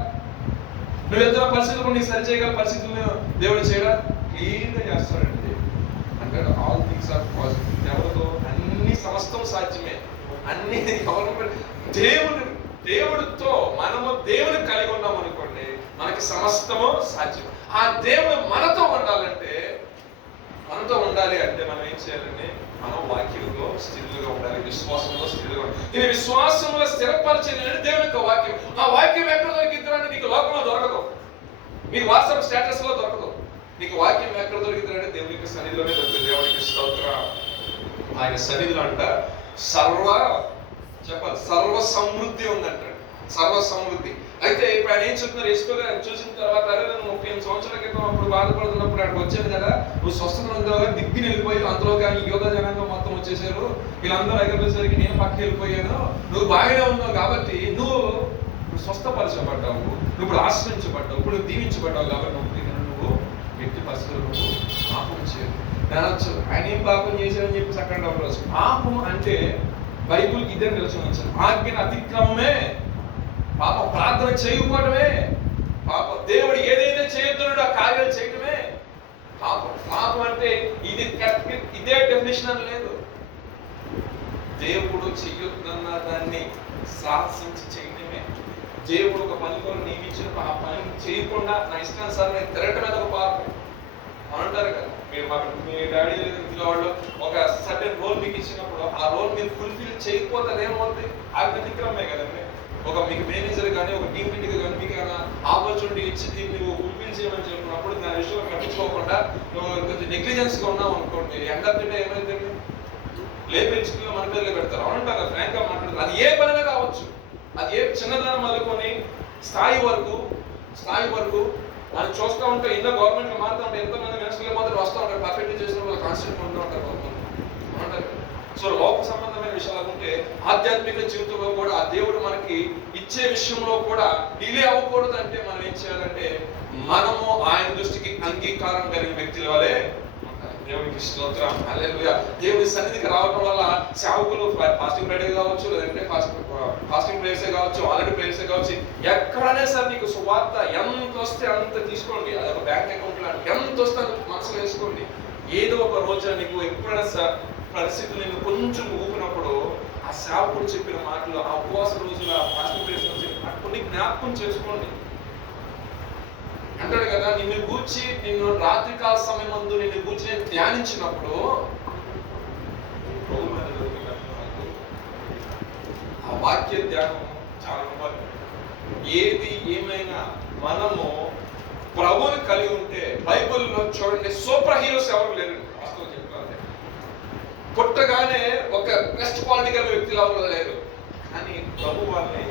నువ్వు ఎదురు పరిస్థితులు నీకు సరి చేయగల పరిస్థితులను దేవుడు చేయడా క్లియర్ గా చేస్తాడండి. అంటే ఆల్ థింగ్స్ ఆర్ పాసిబుల్. ఎవరితో అన్ని సమస్తం సాధ్యమే. అన్ని దేవుడితో మనము దేవుని కలిగి ఉన్నాం అనుకోండి, మనకి సమస్తము సాధ్యం. ఆ దేవుడు మనతో ఉండాలంటే, మనతో ఉండాలి అంటే మనం ఏం చేయాలండి? మనం వాక్యంలో స్థిరులుగా ఉండాలి, విశ్వాసంలో స్థిరులుగా ఉండాలి. ఇది విశ్వాసంలో స్థిరపరిచేది దేవుని యొక్క వాక్యం. ఆ వాక్యం ఎక్కడ దొరికిద్దంటే నీకు లోకంలో దొరకదు, నీకు వాట్సాప్ స్టేటస్ లో దొరకదు. నీకు వాక్యం ఎక్కడ దొరికిద్దంటే దేవుని యొక్క సన్నిధిలోనే దొరుకుతుంది. దేవునికి స్తోత్రం. ఆయన సన్నిధిలో అంట సర్వ సమృద్ధి ఉందంటాడు, సర్వ సమృద్ధి. అయితే ఇప్పుడు ఆయన ఏం చెప్తున్నారు? యేసుగా చూసిన తర్వాత, అరే నేను 38 సంవత్సరాల క్రితం అప్పుడు బాధపడుతున్నప్పుడు అక్కడికి వచ్చాను కదా, నువ్వు స్వస్థత ఉందాగా దిగ్గిని వెళ్ళిపోయి, అందులో కానీ యోధ జనాంగం మొత్తం వచ్చేసారు, వీళ్ళందరూ అయిపోయేసరికి నేను పక్కకి వెళ్ళిపోయాను, నువ్వు బాగానే ఉన్నావు కాబట్టి నువ్వు స్వస్థపరచబడ్డావు, నువ్వు ఇప్పుడు ఆశ్రయించబడ్డావు, ఇప్పుడు దీవించబడ్డావు కాబట్టి నువ్వు వ్యక్తి పరిస్థితులు నువ్వు పాపం చేయదు. దానొచ్చు ఆయన ఏం పాపం చేశారని చెప్పి చక్కగా ఉండవచ్చు. పాపం అంటే బైబుల్ ఇదే నిలిచి ఆజ్ఞను అతిక్రమమే పాపం, ప్రార్థన చేయకపోవడమే పాపం, దేవుడు ఏదైతే చేయొద్దున్నాడో ఆ కార్యాలు చేయడమే పాపం. పాపం అంటే ఇదే డెఫినేషన్ అని లేదు. దేవుడు చెయ్యొద్దన్న దాన్ని సాహసించి చేయడమే. దేవుడు ఒక పనిలో నియమించిన ఆ పని చేయకుండా నా ఇష్టానుసారం నేను తిరగటం మీద ఒక పాపం అంటారు కదా. మీ డాడీ ఇంట్లో వాళ్ళు ఒక సర్టెన్ రోల్ మీకు ఇచ్చినప్పుడు ఆ రోల్ మీరు ఫుల్ఫిల్ చేయకపోతే అదేమవుతుంది? ఆజ్ఞ అతిక్రమమే కదండి. ఒక మీకు మేనేజర్ కానీ ఒక టీమ్ లీడర్ కానీ మీకు ఏమైనా ఆపర్చునిటీ ఇచ్చి దీన్ని నువ్వు ఫుల్ఫిల్ చేయమని చెప్పినప్పుడు దాని విషయంలో పట్టించుకోకుండా నువ్వు కొంచెం నెగ్లిజెన్స్గా ఉన్నావు అనుకోండి, ఎండ్ ఆఫ్ ది డే ఏమైందండి? లేపించుకుని మన పేర్లు పెడతారు. అవునంటారు, ఫ్రాంక్ గా మాట్లాడతారు. అది ఏ పనిగా కావచ్చు, అది ఏ చిన్నదానం మొదలుకొని స్థాయి వరకు మనం చూస్తూ ఉంటే ఎన్నో గవర్నమెంట్ మారుతూ ఉంటాయి, ఎంతో మంది మినిస్టర్లు మాత్రం వస్తూ ఉంటారు, పర్ఫెక్ట్ చేసిన వాళ్ళు కాన్స్టెంట్ ఉంటూ ఉంటారు అంటారు. సో లోక సంబంధమైన విషయాలు ఉంటే ఆధ్యాత్మిక జీవితంలో కూడా ఆ దేవుడు మనకి ఇచ్చే విషయంలో కూడా డిలే అవ్వకూడదు. అంటే మనం ఏం చేయాలంటే మనము ఆయన దృష్టికి అంగీకారం కలిగిన వ్యక్తుల వలె దేవునికి స్తోత్రం. హల్లెలూయా. దేవుని సన్నిధికి రావడం వల్ల సేవకులు ఫాస్టింగ్ ప్రేయర్ కావచ్చు, లేదంటే ఫాస్టింగ్ ప్రేయర్సే కావచ్చు, ఆల్రెడీ ప్రేయర్సే కావచ్చు, ఎక్కడనే సరే నీకు సువార్త ఎంత వస్తే అంత తీసుకోండి. అదొక బ్యాంక్ అకౌంట్ లాంటి, ఎంత వస్తే అంత మనసులో వేసుకోండి. ఏదో ఒక రోజున నీకు ఎప్పుడైనా పరిస్థితులు నేను కొంచెం ఊపినప్పుడు ఆ సేవకుడు చెప్పిన మాటలు, ఆ ఉపవాస రోజుల ఫాస్టింగ్ ప్రేయర్స్ చెప్పిన కొన్ని జ్ఞాపకం చేసుకోండి. అంటాడు కదా, నిన్ను రాత్రికాల సమయం ముందు నిన్ను గూర్చి నేను ధ్యానించినప్పుడు ఆ వాక్య ధ్యానం చాలా ఇంపార్టెంట్. ఏది ఏమైనా మనము ప్రభువుని కలిగి ఉంటే, బైబిల్లో చూడండి సూపర్ హీరోస్ ఎవరు లేరు. వాస్తవం చెప్పాలంటే పుట్టగానే ఒక బెస్ట్ పొలిటికల్ వ్యక్తులు ఎవరు లేరు, కానీ ప్రభు వాళ్ళని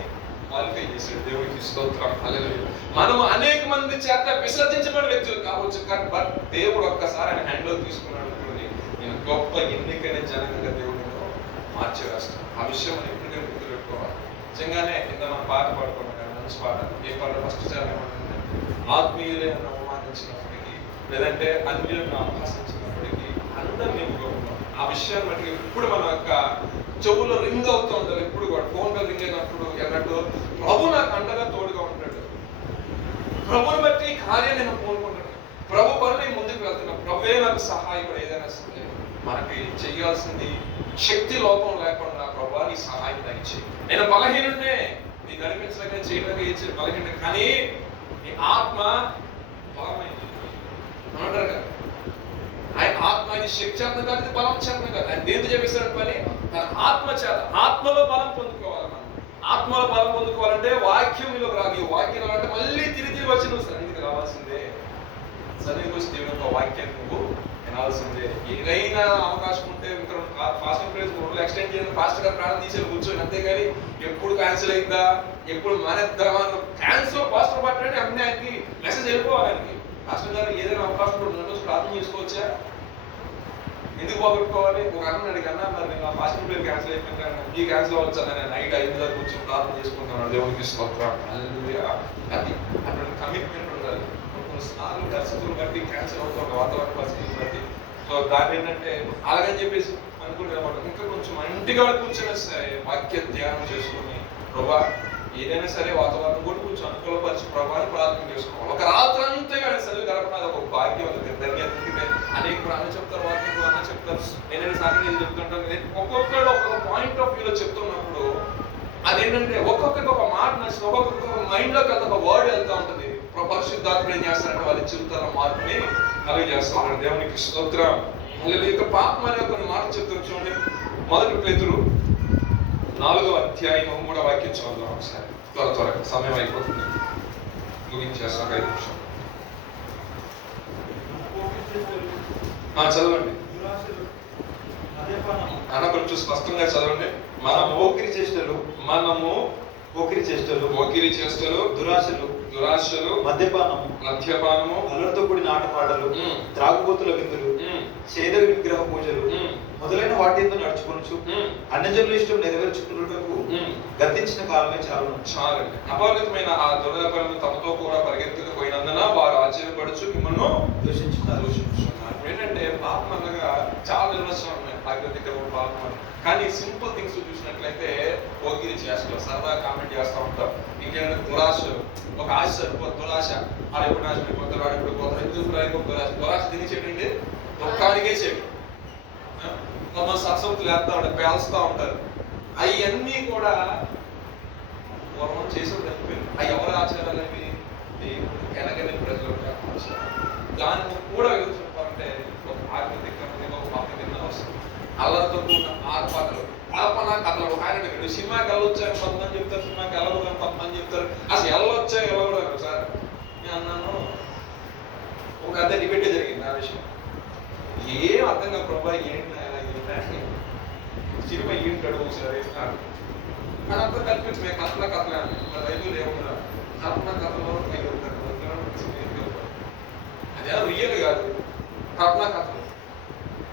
క్వాలిఫై చేశాడు. దేవుడికి స్తోత్రం. హల్లెలూయా. మనము అనేక మంది చేత విసర్జించబడిన వ్యక్తులు కావచ్చు, కానీ బట్ దేవుడు ఒక్కసారి ఆయన హ్యాండ్లో తీసుకున్నాడు అనుకోండి, గొప్ప ఎన్నికైన జనంగా దేవుడిని మార్చివేస్తాడు. ఆ విషయం మనం ఎప్పుడు గుర్తుపెట్టుకోవాలి. నిజంగానే కింద మనం పాట పాడుకున్నాం కానీ మంచి పాట. ఏ పాట ఫస్ట్ చరణం ఏమంటుందంటే, ఆత్మీయులను అవమానించినప్పటికీ లేదంటే అన్యులను అపహసించినప్పటికీ అందరు నింపుకుంటాం. ఆ విషయాన్ని బట్టి ఇప్పుడు మన యొక్క చెవులో రింగ్ అవుతూ ఉంటారు. ఎప్పుడు కూడా ఫోన్లో రింగ్ అయినప్పుడు అన్నట్టు ప్రభు నాకు అండగా తోడుగా ఉంటాడు. ప్రభుని బట్టి ఈ కార్యం నేను కోరుకుంటాను. ప్రభు పని ముందుకు వెళ్తున్నా. ప్రభువే నాకు సహాయకుడు. ఏదైనా సరే మనకి చేయాల్సింది శక్తి లోపం లేకుండా ప్రభు నీ సహాయం దయచేయి. నేను బలహీనుడే, నీ నడిపించలేక చేయడానికి ఏ బలహీన, కానీ నీ ఆత్మ బలమైంది అంటారు కదా. ఆయన ఆత్మ ఇది శక్తి చేతన కాదు, ఇది బలం చేతన కాదు. ఆయన దేంతో చేపిస్తాడు పని? తన ఆత్మ చేత. ఆత్మలో బలం పొందుకోవాలి. మనం ఆత్మలో బలం పొందుకోవాలంటే వాక్యం నీలోకి రాదు. ఈ వాక్యం అంటే మళ్ళీ తిరిగి వచ్చి నువ్వు సన్నిధికి రావాల్సిందే. సన్నిధికి వచ్చి దేవుని యొక్క వాక్యాన్ని నువ్వు వినాల్సిందే. ఏదైనా అవకాశం ఉంటే ఇంకా ఫాస్టింగ్ ప్రేయర్స్ ఎక్స్టెండ్ చేయాలి, ఫాస్ట్ గా ప్రాణం తీసేది కూర్చొని, అంతేగాని ఎప్పుడు క్యాన్సిల్ అయిందా, ఎప్పుడు మానేద్దామా, క్యాన్సిల్ పాస్టర్ పట్టండి అన్నీ ఆయనకి మెసేజ్ వెళ్ళిపోవాలి. ఆయనకి పాస్టర్ గారు ఏదైనా అవకాశం రోజు ప్రార్థన చేసుకోవచ్చా, ఎందుకు పోగొట్టుకోవాలి? ఒక అన్న అడిగన్నా, మరి నేను ఆ ఫాస్టింగ్ ప్రేయర్ క్యాన్సిల్ అయిపోయింది, ఈ క్యాన్సిల్ అవ్వచ్చు, నేను నైట్ 5 దాకా కూర్చొని ప్రార్థన చేసుకుంటున్నాను, దేవునికి స్తోత్రం. అది అటువంటి కమిట్మెంట్ ఉండాలి. కొన్నిసార్లు పరిస్థితులు బట్టి క్యాన్సిల్ అవుతుంది, వాతావరణ పరిస్థితులు బట్టి. సో దాన్ని ఏంటంటే అలాగని చెప్పేసి అనుకుంటే ఇంకా కొంచెం ఇంటిగా కూర్చొని వాక్య ధ్యానం చేసుకుని ప్రభా ఏదైనా సరే వాతావరణం కూడా కొంచెం అనుకూలపరిచి ప్రభాని ప్రార్థన చేసుకోవాలి. ఒక రాత్రి అంతా కానీ సరే గడపడం ఒక భాగ్యం, ధన్యత. అనేక అన్న చెప్తారు, వాక్యం అన్న చెప్తారు, నేనైనా సార్ నేను చెప్తుంటాను. ఒక్కొక్కరు ఒక్కొక్క పాయింట్ ఆఫ్ వ్యూలో చెప్తున్నప్పుడు అదేంటంటే ఒక్కొక్కరికి ఒక మాట నచ్చింది, ఒక్కొక్క మైండ్ లోకి ఒక వర్డ్ వెళ్తూ ఉంటుంది. పరిశుద్ధాత్మ ఏం చేస్తారంటే వాళ్ళ జీవితాల మార్పుని అలాగే చేస్తాడు. దేవునికి స్తోత్రం. ఇక పాపం అనే కొన్ని మాటలు చెప్తారు చూడండి. 1 పేతురు 4వ అధ్యాయం 3వ వాక్యం చదువుదాం ఒకసారి. త్వరగా సమయం అయిపోతుంది, ముగించేస్తాం. 5 నిమిషాలు చదవండి అన్న, కొంచెం స్పష్టంగా చదవండి. మనము పోకిరి చేష్టలు, దురాశలు, మద్యపానము, అల్లరితో కూడిన ఆటపాటలు, త్రాగుబోతుల విందులు, చేదవి విగ్రహ పూజలు మొదలైన వాటితో నడుచుకొనుచు అన్యజనుల ఇష్టం నెరవేర్చుకున్నటకు గతించిన కాలమే చాలండి. అపరిమితమైన ఆ దుర్వ్యాపారం తమతో కూడా పరిగెత్తుకుపోయినందున వారు ఆశ్చర్యపడుచు మిమ్మల్ని దూషించున్నారు. ఏంటంటే పాపం అనగా చాలా నిర్వచనం ఉన్నాయి. పాపం కానీ సింపుల్ థింగ్స్ చూసినట్లయితే పోకిరి చేస్తారు, సరదా కామెంట్ చేస్తూ ఉంటారు. ఇంకేంటంటే దురాశ, ఒక ఆశ సరిపోతుంది. దురాశ ఆడ ఎప్పుడు నాశనం అయిపోతారు, ఆడ ఎప్పుడు పోతారు, ఎందుకు దురాశ తినిచేయండి, దుఃఖానికే చేయడం. సత్సంతులు వేస్తా ఉంటారు, పేల్స్తూ ఉంటారు. అవన్నీ కూడా పూర్వం చేసేది తప్పిపోయింది. అవి ఎవరి ఆచారాలు అవి? దేవుడు ఎనగని ప్రజలు దాన్ని కూడా ఎదుర్కొంటారంటే ఒక ఆత్మీయ ఒక పాప కింద వస్తుంది. అల్లరితో కూడిన ఆర్పాటలు, కల్పన కథలు. ఒక ఆయన దగ్గర సినిమాకి వెళ్ళొచ్చాయని కొంతమంది చెప్తారు, సినిమాకి వెళ్ళకూడదని కొంతమంది చెప్తారు. అసలు వెళ్ళొచ్చాయి వెళ్ళకూడదు సార్ నేను అన్నాను. ఒక అదే డిబేట్ జరిగింది ఆ విషయం. ఏం అర్థం కాదు ప్రభా, ఏంటి సినిమా ఏంటాడు ఒకసారి అదంతా కల్పించమే. కథల కథలే అని రైతులు ఏమన్నా కల్పన కథలో అదే రియల్ కాదు. కల్పన కథలు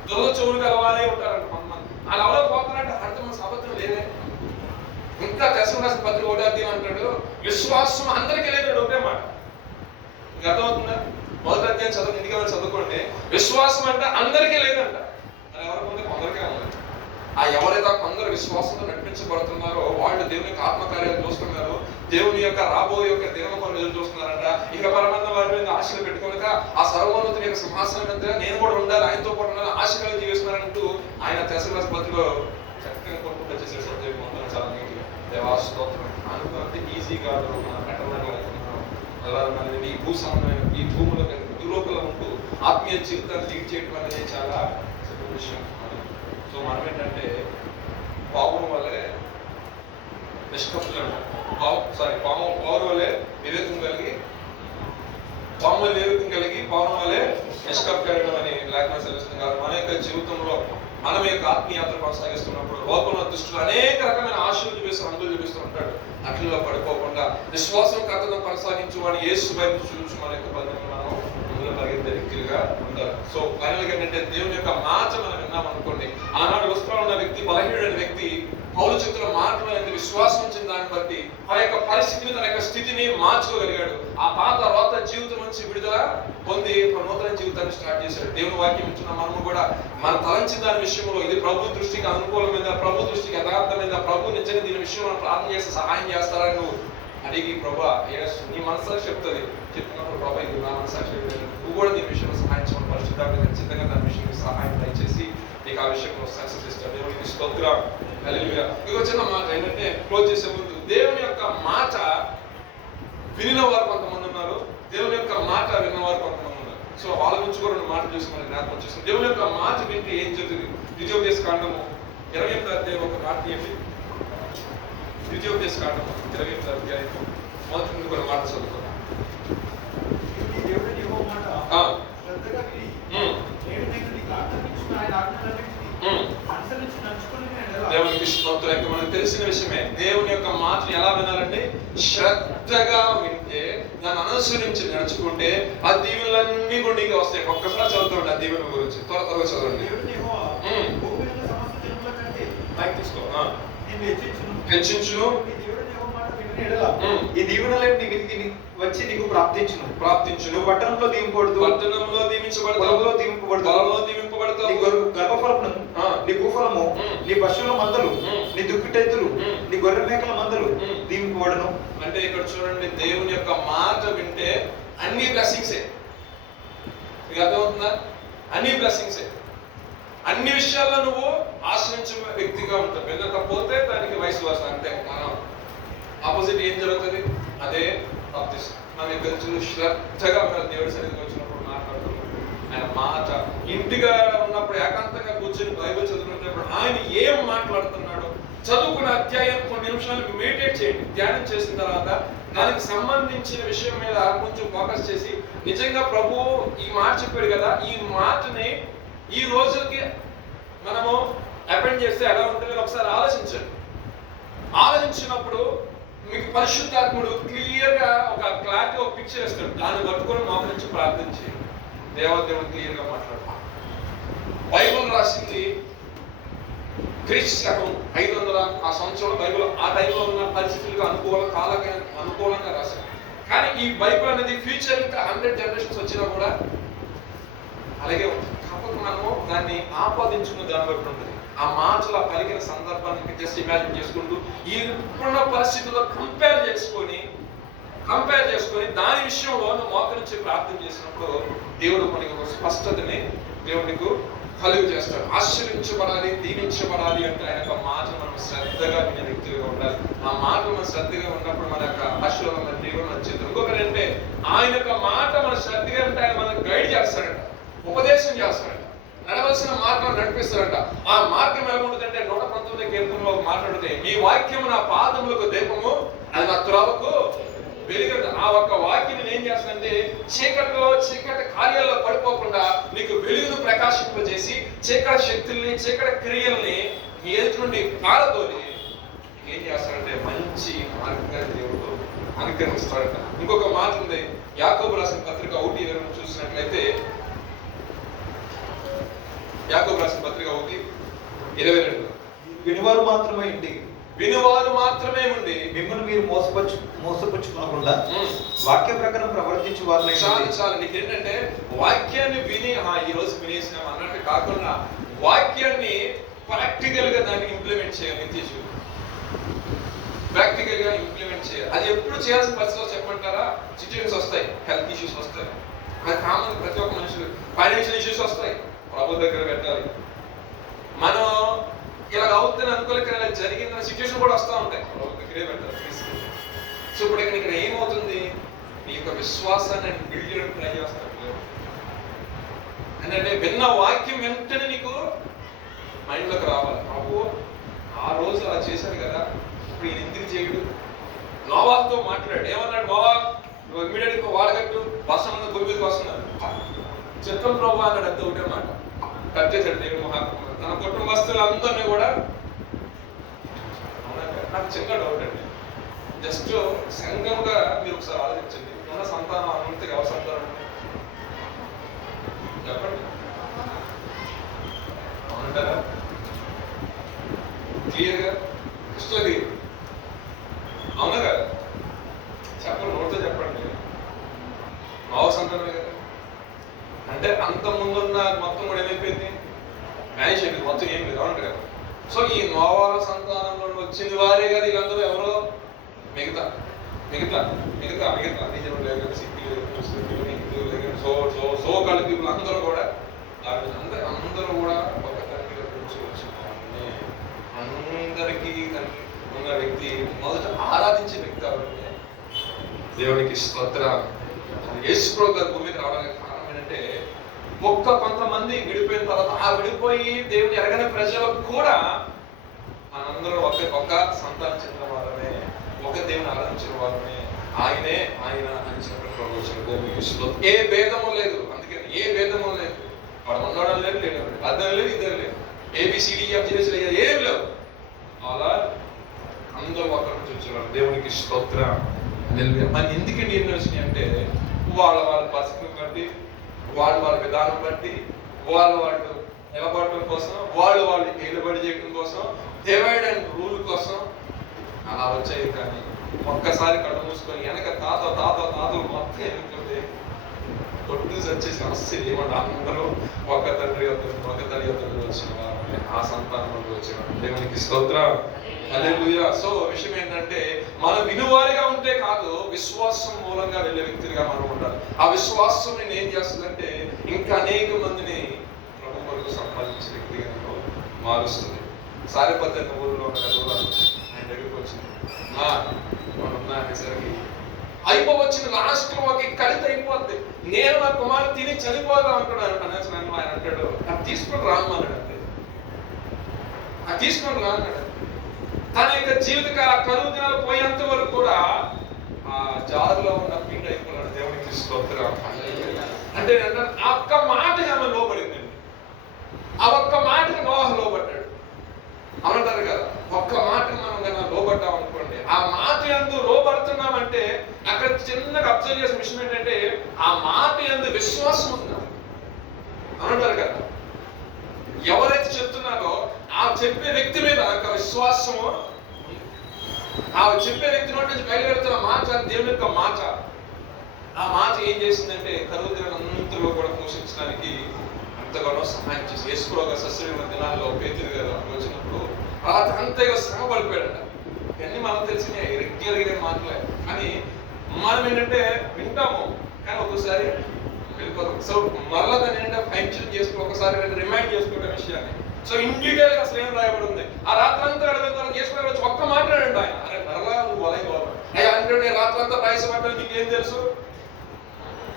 దొంగ చెవులు కలవాలే ఉంటారంట కొంతమంది. వాళ్ళు ఎవరో పోతారంటే అర్థం అబద్ధం లేదే. ఇంకా దశమ రాసిన పత్రిక 1వ అధ్యాయం అంటాడు, విశ్వాసం అందరికీ లేదు. ఒకే మాట అర్థమవుతుందా? 1వ అధ్యాయం చదువు, ఇంటికి చదువుకోండి. విశ్వాసం అంటే అందరికీ లేదంట. మరి ఎవరికి ఉంది? కొందరికే ఉంది. ఆ ఎవరైతే కొందరు విశ్వాసంతో నడిపించబడుతున్నారో వాళ్ళు దేవుని యొక్క ఆత్మకార్యాలు చూస్తున్నారు. దేవుని యొక్క రాబోయే యొక్క దినం కొన్ని ఎదురు చూస్తున్నారంట. ఇక పరమంద వారి మీద ఆశలు పెట్టుకోలేక ఆ సర్వోన్నతుని యొక్క సింహాసనం మీద నేను కూడా ఉండాలి, ఆయనతో పాటు ఉండాలి, ఆశ కలిగి జీవిస్తున్నారంటూ ఆయన దశమ పత్రికలో చక్కగా కొనుక్కుంటూ వచ్చేసే సబ్జెక్ట్ మొత్తం చాలా నీట్గా దేవాస్తోత్రం అనుకుంటే ఈజీ కాదు. మనం పెట్టడానికి అలా ఈ భూ సంబంధమైన ఈ భూములో యూరోపులో ఉంటూ ఆత్మీయ జీవితాన్ని లీడ్ చేయడం అనేది చాలా చిన్న విషయం. సో మనం ఏంటంటే పావును వల్లే నిష్కపటులు అంటాం. పావును వల్లే వివేకం కలిగి, పాము వల్ల వివేకం కలిగి పావును వల్లే నిష్కపటం అని లేఖనం సెలవుస్తుంది కాదు. మన యొక్క జీవితంలో మనం యొక్క ఆత్మీయాత్ర కొనసాగిస్తున్నప్పుడు లోకంలో దుష్టులు అనేక రకమైన ఆశలు చూపిస్తూ అందులు చూపిస్తూ ఉంటాడు. అట్లలో పడిపోకుండా విశ్వాసం కథను కొనసాగించు అని యేసు వైపు చూసి మన యొక్క బంధువులు మనం పరిగెత్తే వ్యక్తులుగా ఉంటారు. సో ఫైనల్ గా ఏంటంటే దేవుని యొక్క మాట మనం విన్నాం అనుకోండి, ఆనాడు వస్త్రాలు ఉన్న వ్యక్తి, బలహీనుడైన వ్యక్తి పౌలు చెప్తున్న మాటలు ఎంత విశ్వాసం వచ్చిన దాన్ని బట్టి ఆ యొక్క పరిస్థితిని, తన యొక్క స్థితిని మార్చుకోగలిగాడు. ఆ పాత రోత జీవితం నుంచి విడుదల పొంది నూతన జీవితాన్ని స్టార్ట్ చేశాడు. దేవుని వాక్యం ఇచ్చిన మనము కూడా మన తలంచిన దాని విషయంలో ఇది ప్రభు దృష్టికి అనుకూలమైన, ప్రభు దృష్టికి యథార్థమైన, ప్రభు నిజంగా దీని విషయంలో ప్రార్థన చేస్తే సహాయం చేస్తారని నువ్వు అడిగి, ప్రభా నీ మనసాక్షి చెప్తుంది, చెప్పినప్పుడు ప్రభా ఇది నా మనసాక్షి, నువ్వు కూడా దీని విషయంలో సహాయం చేయడం పరిశుద్ధాన్ని ఖచ్చితంగా దాని విషయంలో సహాయం దయచేసి నీకు ఆ విషయంలో సక్సెస్ ఇస్తాడు. దేవునికి స్తోత్రం. హల్లెలూయా. ఇంకో చిన్న మాట ఏంటంటే క్లోజ్ చేసే ముందు, దేవుని యొక్క మాట వినిన వారు కొంతమంది ఉన్నారు, దేవుని యొక్క మాట విన్నవారు కొంతమంది ఉన్నారు. సో వాళ్ళ గురించి కూడా రెండు మాటలు చూసి మనం జ్ఞాపకం చేస్తాం. దేవుని యొక్క మాట వింటే ఏం జరుగుతుంది? ద్వితీయోపదేశ కాండము 28వ అధ్యాయం ఒక మాట ఏంటి? ద్వితీయోపదేశ కాండము 28వ అధ్యాయం మొదటి నుండి కొన్ని మాట చదువుకున్నాం. దేవునికి స్తోత్రం. ఇంకా మనకు తెలిసిన విషయమే, దేవుని యొక్క మాటలు ఎలా వినాలంటే శ్రద్ధగా వింటే, దాన్ని అనుసరించి నడుచుకుంటే ఆ దీవెనలన్నీ కూడా నీకు వస్తాయి. ఒక్కసారి చదువుతుండే ఆ దీవెన గురించి త్వరగా చదవండి. హెచ్చించును, ఈ దీవెనలన్నీ వచ్చి నీకు ప్రాప్తించును. పట్టణంలో దీవింపబడదు, పట్టణంలో దీవించబడదు, పొలంలో దీవింపబడదు, పొలంలో దీవింపబడతావు. నీ గర్భఫలము, నీ భూఫలము, నీ పశువుల మందలు, నీ దుక్కిటెత్తులు, నీ గొర్రె మేకల మందలు దీవింపబడను. అంటే ఇక్కడ చూడండి, దేవుని యొక్క మాట వింటే అన్ని బ్లెస్సింగ్సే. మీకు అర్థమవుతుందా? అన్ని బ్లెస్సింగ్సే. అన్ని విషయాల్లో నువ్వు ఆశ్రయించే వ్యక్తిగా ఉంటావు. వినకపోతే దానికి వయసు వరుస అంతే. మనం ఆపోజిట్ ఏం జరుగుతుంది? అదే తప్పిస్తుంది. మన గంతులు శ్రద్ధగా మన దేవుడి సన్నిధికి వచ్చినప్పుడు మాట్లాడుతున్నాం. ఆయన మాట ఇంటిగా ఉన్నప్పుడు ఏకాంతంగా కూర్చొని బైబిల్ చదువుకునేటప్పుడు ఆయన ఏం మాట్లాడుతున్నాడు చదువుకున్న అధ్యాయం కొన్ని నిమిషాలు మెడిటేట్ చేయండి. ధ్యానం చేసిన తర్వాత దానికి సంబంధించిన విషయం మీద కొంచెం ఫోకస్ చేసి, నిజంగా ప్రభు ఈ మాట చెప్పాడు కదా, ఈ మాటని ఈ రోజుకి మనము అటెండ్ చేస్తే ఎలా ఉంటుందో ఒకసారి ఆలోచించండి. ఆలోచించినప్పుడు మీకు పరిశుద్ధాత్ముడు క్లియర్ గా ఒక క్లారిటీ, ఒక పిక్చర్ ఇస్తాడు. దాన్ని పట్టుకొని మోకరించి ప్రార్థన చేయండి. దేవదేవుడు క్లియర్ గా మాట్లాడు. బైబిల్ రాసింది క్రీస్తు శకం 500 ఆ సంవత్సరంలో బైబిల్ ఆ టైంలో ఉన్న పరిస్థితులకు అనుకూలంగా రాశారు. కానీ ఈ బైబిల్ అనేది ఫ్యూచర్ ఇంకా 100 జనరేషన్స్ వచ్చినా కూడా అలాగే ఉంటుంది. కాకపోతే మనము దాన్ని ఆపాదించుకున్న దాన్ని బట్టి ఉంటుంది. ఆ మాటల పలికిన సందర్భాన్ని జస్ట్ ఇమాజిన్ చేసుకుంటూ ఇప్పుడున్న పరిస్థితుల్లో కంపేర్ చేసుకొని దాని విషయంలో నువ్వు మోకరించి ప్రార్థన చేసినప్పుడు దేవుడు మనకి ఒక స్పష్టతని దేవుడికి కలుగు చేస్తాడు. ఆశ్రయించబడాలి, దీవించబడాలి అంటే ఆయన యొక్క మాట మనం శ్రద్ధగా వినే వ్యక్తిగా ఉండాలి. ఆ మాట మనం శ్రద్ధగా ఉన్నప్పుడు మన యొక్క ఆశీర్వాదం మన దేవుడు నచ్చింది. ఇంకొకటి అంటే ఆయన యొక్క మాట మన శ్రద్ధగా ఉంటే ఆయన మనకు గైడ్ చేస్తాడంట, ఉపదేశం చేస్తాడంట, నడవలసిన మార్గం నడిపిస్తాడంట. ఆ మార్గం ఎలా ఉంటుందంటే 119 కీర్తనలో మాట్లాడితే, మీ వాక్యం నా పాదములకు దీపము, అది నా త్రోవకు వెలుగంట. ఆ ఒక్క వాక్యం ఏం చేస్తుందంటే చీకటి కార్యాల్లో పడిపోకుండా నీకు వెలుగును ప్రకాశింపజేసి చీకటి శక్తుల్ని, చీకటి క్రియల్ని మీ ఎదుటి నుండి పారదోలి ఏం చేస్తాడంటే మంచి మార్గాన్ని దేవుడు అనుగ్రహిస్తాడంట. ఇంకొక మాట ఉంది, యాకోబు రాసిన పత్రిక 1:20 చూసినట్లయితే, యాకోబు రాసిన పత్రిక 1:22, వినివారు మాత్రమే ఉండి మిమ్మల్ని మీరు మోసపుచ్చుకోకుండా వాక్య ప్రకారం ప్రవర్తించే వారిని చాలు. నీకేంటంటే వాక్యాన్ని విని ఈ రోజు వినేసినాం అన్నట్టు కాకుండా వాక్యాన్ని ప్రాక్టికల్ గా దాన్ని ఇంప్లిమెంట్ చేయాలి. నిత్యజీవి ప్రాక్టికల్ గా ఇంప్లిమెంట్ చేయాలి. అది ఎప్పుడు చేయాల్సిన పరిస్థితులు చెప్పమంటారా? సిచ్యువేషన్స్ వస్తాయి, హెల్త్ ఇష్యూస్ వస్తాయి, అది కామన్, ప్రతి ఒక్క మనుషులు. ఫైనాన్షియల్ ఇష్యూస్ వస్తాయి, ప్రభు దగ్గర పెట్టాలి. మనం ఇలా అవుతుందని అనుకోలేక ఇలా జరిగిందన్న సిచ్యువేషన్ కూడా వస్తూ ఉంటాయి, ప్రభు దగ్గరే పెట్టాలి. సో ఇప్పుడు ఇక్కడ ఏమవుతుంది? నీ యొక్క విశ్వాసాన్ని బిల్డ్ చేయడం ట్రై చేస్తాడు. అంటే విన్న వాక్యం వెంటనే నీకు మైండ్లోకి రావాలి. ప్రభు ఆ రోజు అలా చేశాడు కదా, ఇప్పుడు ఈయన ఎందుకు చేయడు? నోవాహుతో మాట్లాడాడు. ఏమన్నాడు? నోవా నువ్వు ఇమ్మీడియట్ గా వాడగట్టు, వర్షం అంతా భూమి మీదకి వస్తున్నారు. చిత్తం ప్రభు అన్నాడు. అంతా ఒకటే మాట కట్ చేశాడు దేవుడు మహాత్మ. తన కుటుంబస్తులందరినీ కూడా. నాకు చిన్న డౌట్ అండి, జస్ట్ సంఘంగా మీరు ఒకసారి ఆలోచించండి. ఉన్న సంతానం అనంతగా ఎవరి సంతానం చెప్పండి, అవునంటారా? క్లియర్గా క్రిస్టల్ అవునా కదా? చెప్పండి, నోటితో చెప్పండి. నోవా సంతానమే కదా. అంటే అంత ముందున్న మొత్తం కూడా ఏమైపోయింది? మ్యానేజ్ అయిపోయింది, మొత్తం ఏం లేదు. అవును కదా? సో ఈ నోవా సంతానంలో వచ్చిన వారే కదా వీళ్ళందరూ. ఎవరో మిగతా మిగతా మిగతా మిగతా నిజం లేదు, సిక్కులు లేదు, ముస్లింలు, హిందువులు లేదు, సో కాళ్ళ పీపుల్ అందరూ కూడా అందరూ కూడా ఒక తండ్రి నుంచి వచ్చిన అందరికీ తండ్రి ఉన్న వ్యక్తి, మొదట ఆరాధించే వ్యక్తి ఎవరంటే దేవునికి స్తోత్రం. యేసుప్రభువు గారు భూమికి రావడానికి కారణం ఏంటంటే కొంతమంది విడిపోయిన తర్వాత ఆ విడిపోయి దేవుని ఎరగని ప్రజలకు కూడా మనందరూ ఒక సంతానం చెందిన వారమే, ఒక దేవుని ఆరాధించిన వారమే, ఆయన అని చెప్పిన ప్రభు దేవునికి స్తోత్రం. ఏ భేదము లేదు. అందుకని ఏ భేదము లేదు. వాడు ఉండడం లేదు, లేడు, అర్థం లేదు, ఇద్దరు లేదు, ABCDEF లేదు, ఏం లేవు. అలా అందరూ ఒకరి నుంచి వచ్చారు. దేవునికి స్తోత్రం. మరి ఎందుకండి ఎన్ని వచ్చినాయి అంటే వాళ్ళ పరిస్థితిని బట్టి, వాళ్ళ విధానం బట్టి, వాళ్ళు నిలబడటం కోసం, వాళ్ళు నిలబడి చేయడం కోసం, డివైడ్ అండ్ రూల్ కోసం అలా వచ్చాయి. కానీ ఒక్కసారి కళ్ళు మూసుకొని వెనక తాతలు మొత్తం ఎన్నుకుంటే కొట్టు వచ్చేసి అస్సలు ఏమంటే అందరూ ఒక తండ్రి ఒక తల్లి వచ్చిన వారు, ఆ సంతానంలో వచ్చిన దేవునికి స్తోత్రం. హల్లెలూయా. సో విషయం ఏంటంటే మనం వినువారిగా ఉంటే కాదు, విశ్వాసం మూలంగా వెళ్ళే వ్యక్తులుగా మనం ఉండాలి. ఆ విశ్వాసం నేను ఏం చేస్తుందంటే ఇంకా అనేక మందిని ప్రభు కొరకు సంపాదించే వ్యక్తిగా మారుస్తుంది. సారిపత్రి ఊరిలో ఉన్న ఆయన దగ్గరికి వచ్చింది, అనేసరికి అయిపోవచ్చింది. లాస్ట్ లో ఒక కలిత అయిపోద్ది. నేను నా కుమారుడు తిని చనిపోదాం అనుకున్నాను అనేసి నన్ను ఆయన అంటాడు, అది తీసుకుని రామన్నాడు. అంతే, అది తీసుకుని రా అన్నాడు. తన యొక్క జీవిత కరువు దినాలు పోయేంత వరకు కూడా ఆ జారులో ఉన్న పిండి అయిపోయినాడు. దేవునికి స్తోత్రం. అంటే ఆ ఒక్క మాటకి ఆమె లోబడిందండి. ఆ ఒక్క మాటకి నోహ లోబడ్డాడు. అవునంటారు కదా, ఒక్క మాటకి మనం కన్నా లోబడ్డాం అనుకోండి, ఆ మాట యందు లోబడుతున్నామంటే అక్కడ చిన్నగా అబ్జర్వ్ చేసిన విషయం ఏంటంటే ఆ మాట యందు విశ్వాసం ఉందా. అవునంటారు కదా, ఎవరైతే చెప్తున్నారో ఆ చెప్పే వ్యక్తి మీద ఒక విశ్వాసము, ఆ చెప్పే వ్యక్తి నోటి నుంచి బయలుదేరుతున్న మాట దేవుని యొక్క మాట. ఆ మాట ఏం చేసిందంటే కరువు దినాలంతలో కూడా పోషించడానికి ఎంతగానో సహాయం చేసి యేసుప్రభువు సస్యమైన దినాల్లో పేతురు గారు వచ్చినప్పుడు అలా అంతగా శ్రమ పడిపోయాడట. ఇవన్నీ మనకు తెలిసినాయి, రెగ్యులర్గా మాటలే. కానీ మనం ఏంటంటే వింటాము, కానీ ఒకసారి వెళ్ళిపోతాం. సో మరలా దాన్ని ఏంటంటే ఫైన్ చేసుకుని ఒకసారి రిమైండ్ చేసుకోవడం విషయాన్ని. సో ఇన్ డీటెయిల్ గా అసలు ఏం రాయబడి ఉంది. ఆ రాత్రంతా అడవింత చేసుకుని వచ్చి ఒక్క మాట్లాడండి ఆయన, అరే మరలా నువ్వు అలాగే బాబు అయ్యా అంటే నేను రాత్రంతా ప్రయాసపడ్డా, నీకేం తెలుసు,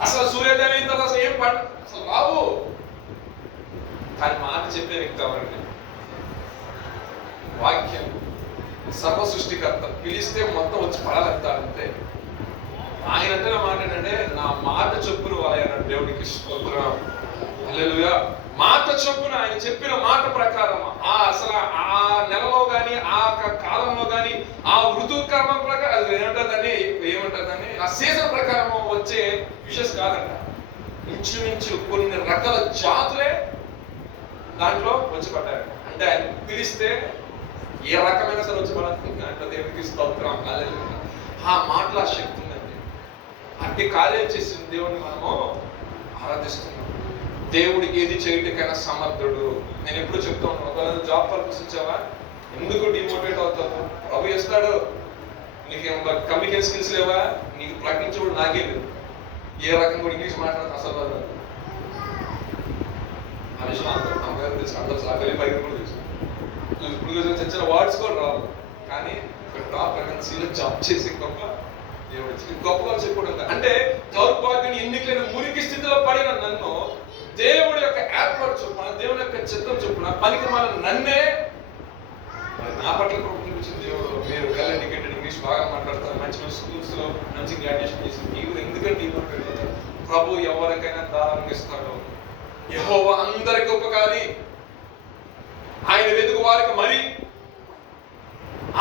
అసలు సూర్యోదయం అయిన తర్వాత అసలు ఏం పడ అసలు బాబు. కానీ మాట చెప్పే వ్యక్తి ఎవరండి? వాక్యం సర్వ సృష్టికర్త, పిలిస్తే మొత్తం వచ్చి పడాలంటే ఆయన అంటే నా మాట ఏంటంటే నా మాట చొప్పున వాళ్ళ దేవుడికి స్తోత్రం. హల్లెలూయా. మాట చొప్పున ఆయన చెప్పిన మాట ప్రకారం అసలు ఆ నెలలో గాని ఆ కాలంలో గాని ఆ ఋతువు క్రమం ప్రకారం అది ఏమంటుందని ఆ సీజన్ ప్రకారం వచ్చే విషెస్ కాదంట. ఇంచుమించు కొన్ని రకాల జాతులే దాంట్లో వచ్చి పడ్డారు. అంటే ఆయన పిలిస్తే ఏ రకమైన సరే వచ్చి పడాలి అంటే దేవుడికి స్తోత్రం. హల్లెలూయా. ఆ మాటల శక్తి ఉందండి. అట్టి కార్యం చేసిన దేవుడిని మనము ఆరాధిస్తున్నాం. దేవుడు ఏది చేయటానికైనా సమర్థుడు. నేను ఎప్పుడు చెప్తా ఉన్నాను, ఒకవేళ జాబ్ పర్పస్ ఇచ్చావా, ఎందుకు డిమోటివేట్ అవుతావు? ప్రభు చేస్తాడు. నీకేం కమ్యూనికేషన్ స్కిల్స్ లేవా, నీకు ప్రకటించడం నాకే లేదు. ఏ రకంగా కూడా ఇంగ్లీష్ మాట్లాడతా అసలు ఆ విషయం అందరూ తెలుసు, అందరూ సాగలి పైకి కూడా తెలుసు. ఇప్పుడు చిన్న వర్డ్స్ కూడా రావు, కానీ టాప్ సీలో జాబ్ చేసి గొప్ప దేవుడు గొప్పగా చెప్పుకోవడం. అంటే దౌర్భాగ్యం ఎన్నికైన మురికి స్థితిలో పడిన నన్ను దేవుడి యొక్క ఏర్పాటు చొప్పున, దేవుడి యొక్క చిత్తం చొప్పున పనికి మన నన్నే నా పట్ల చూపించిన దేవుడు. మీరు వెల్ ఎడ్యుకేటెడ్, ఇంగ్లీష్ బాగా మాట్లాడతారు, మంచి మంచి స్కూల్స్ లో మంచి గ్రాడ్యుయేషన్ చేసి మీరు ఎందుకంటే ప్రభు ఎవరికైనా దారాన్ని ఇస్తాడు. యెహోవా అందరికి ఉపకారి, ఆయన వెతుకు వారికి మరి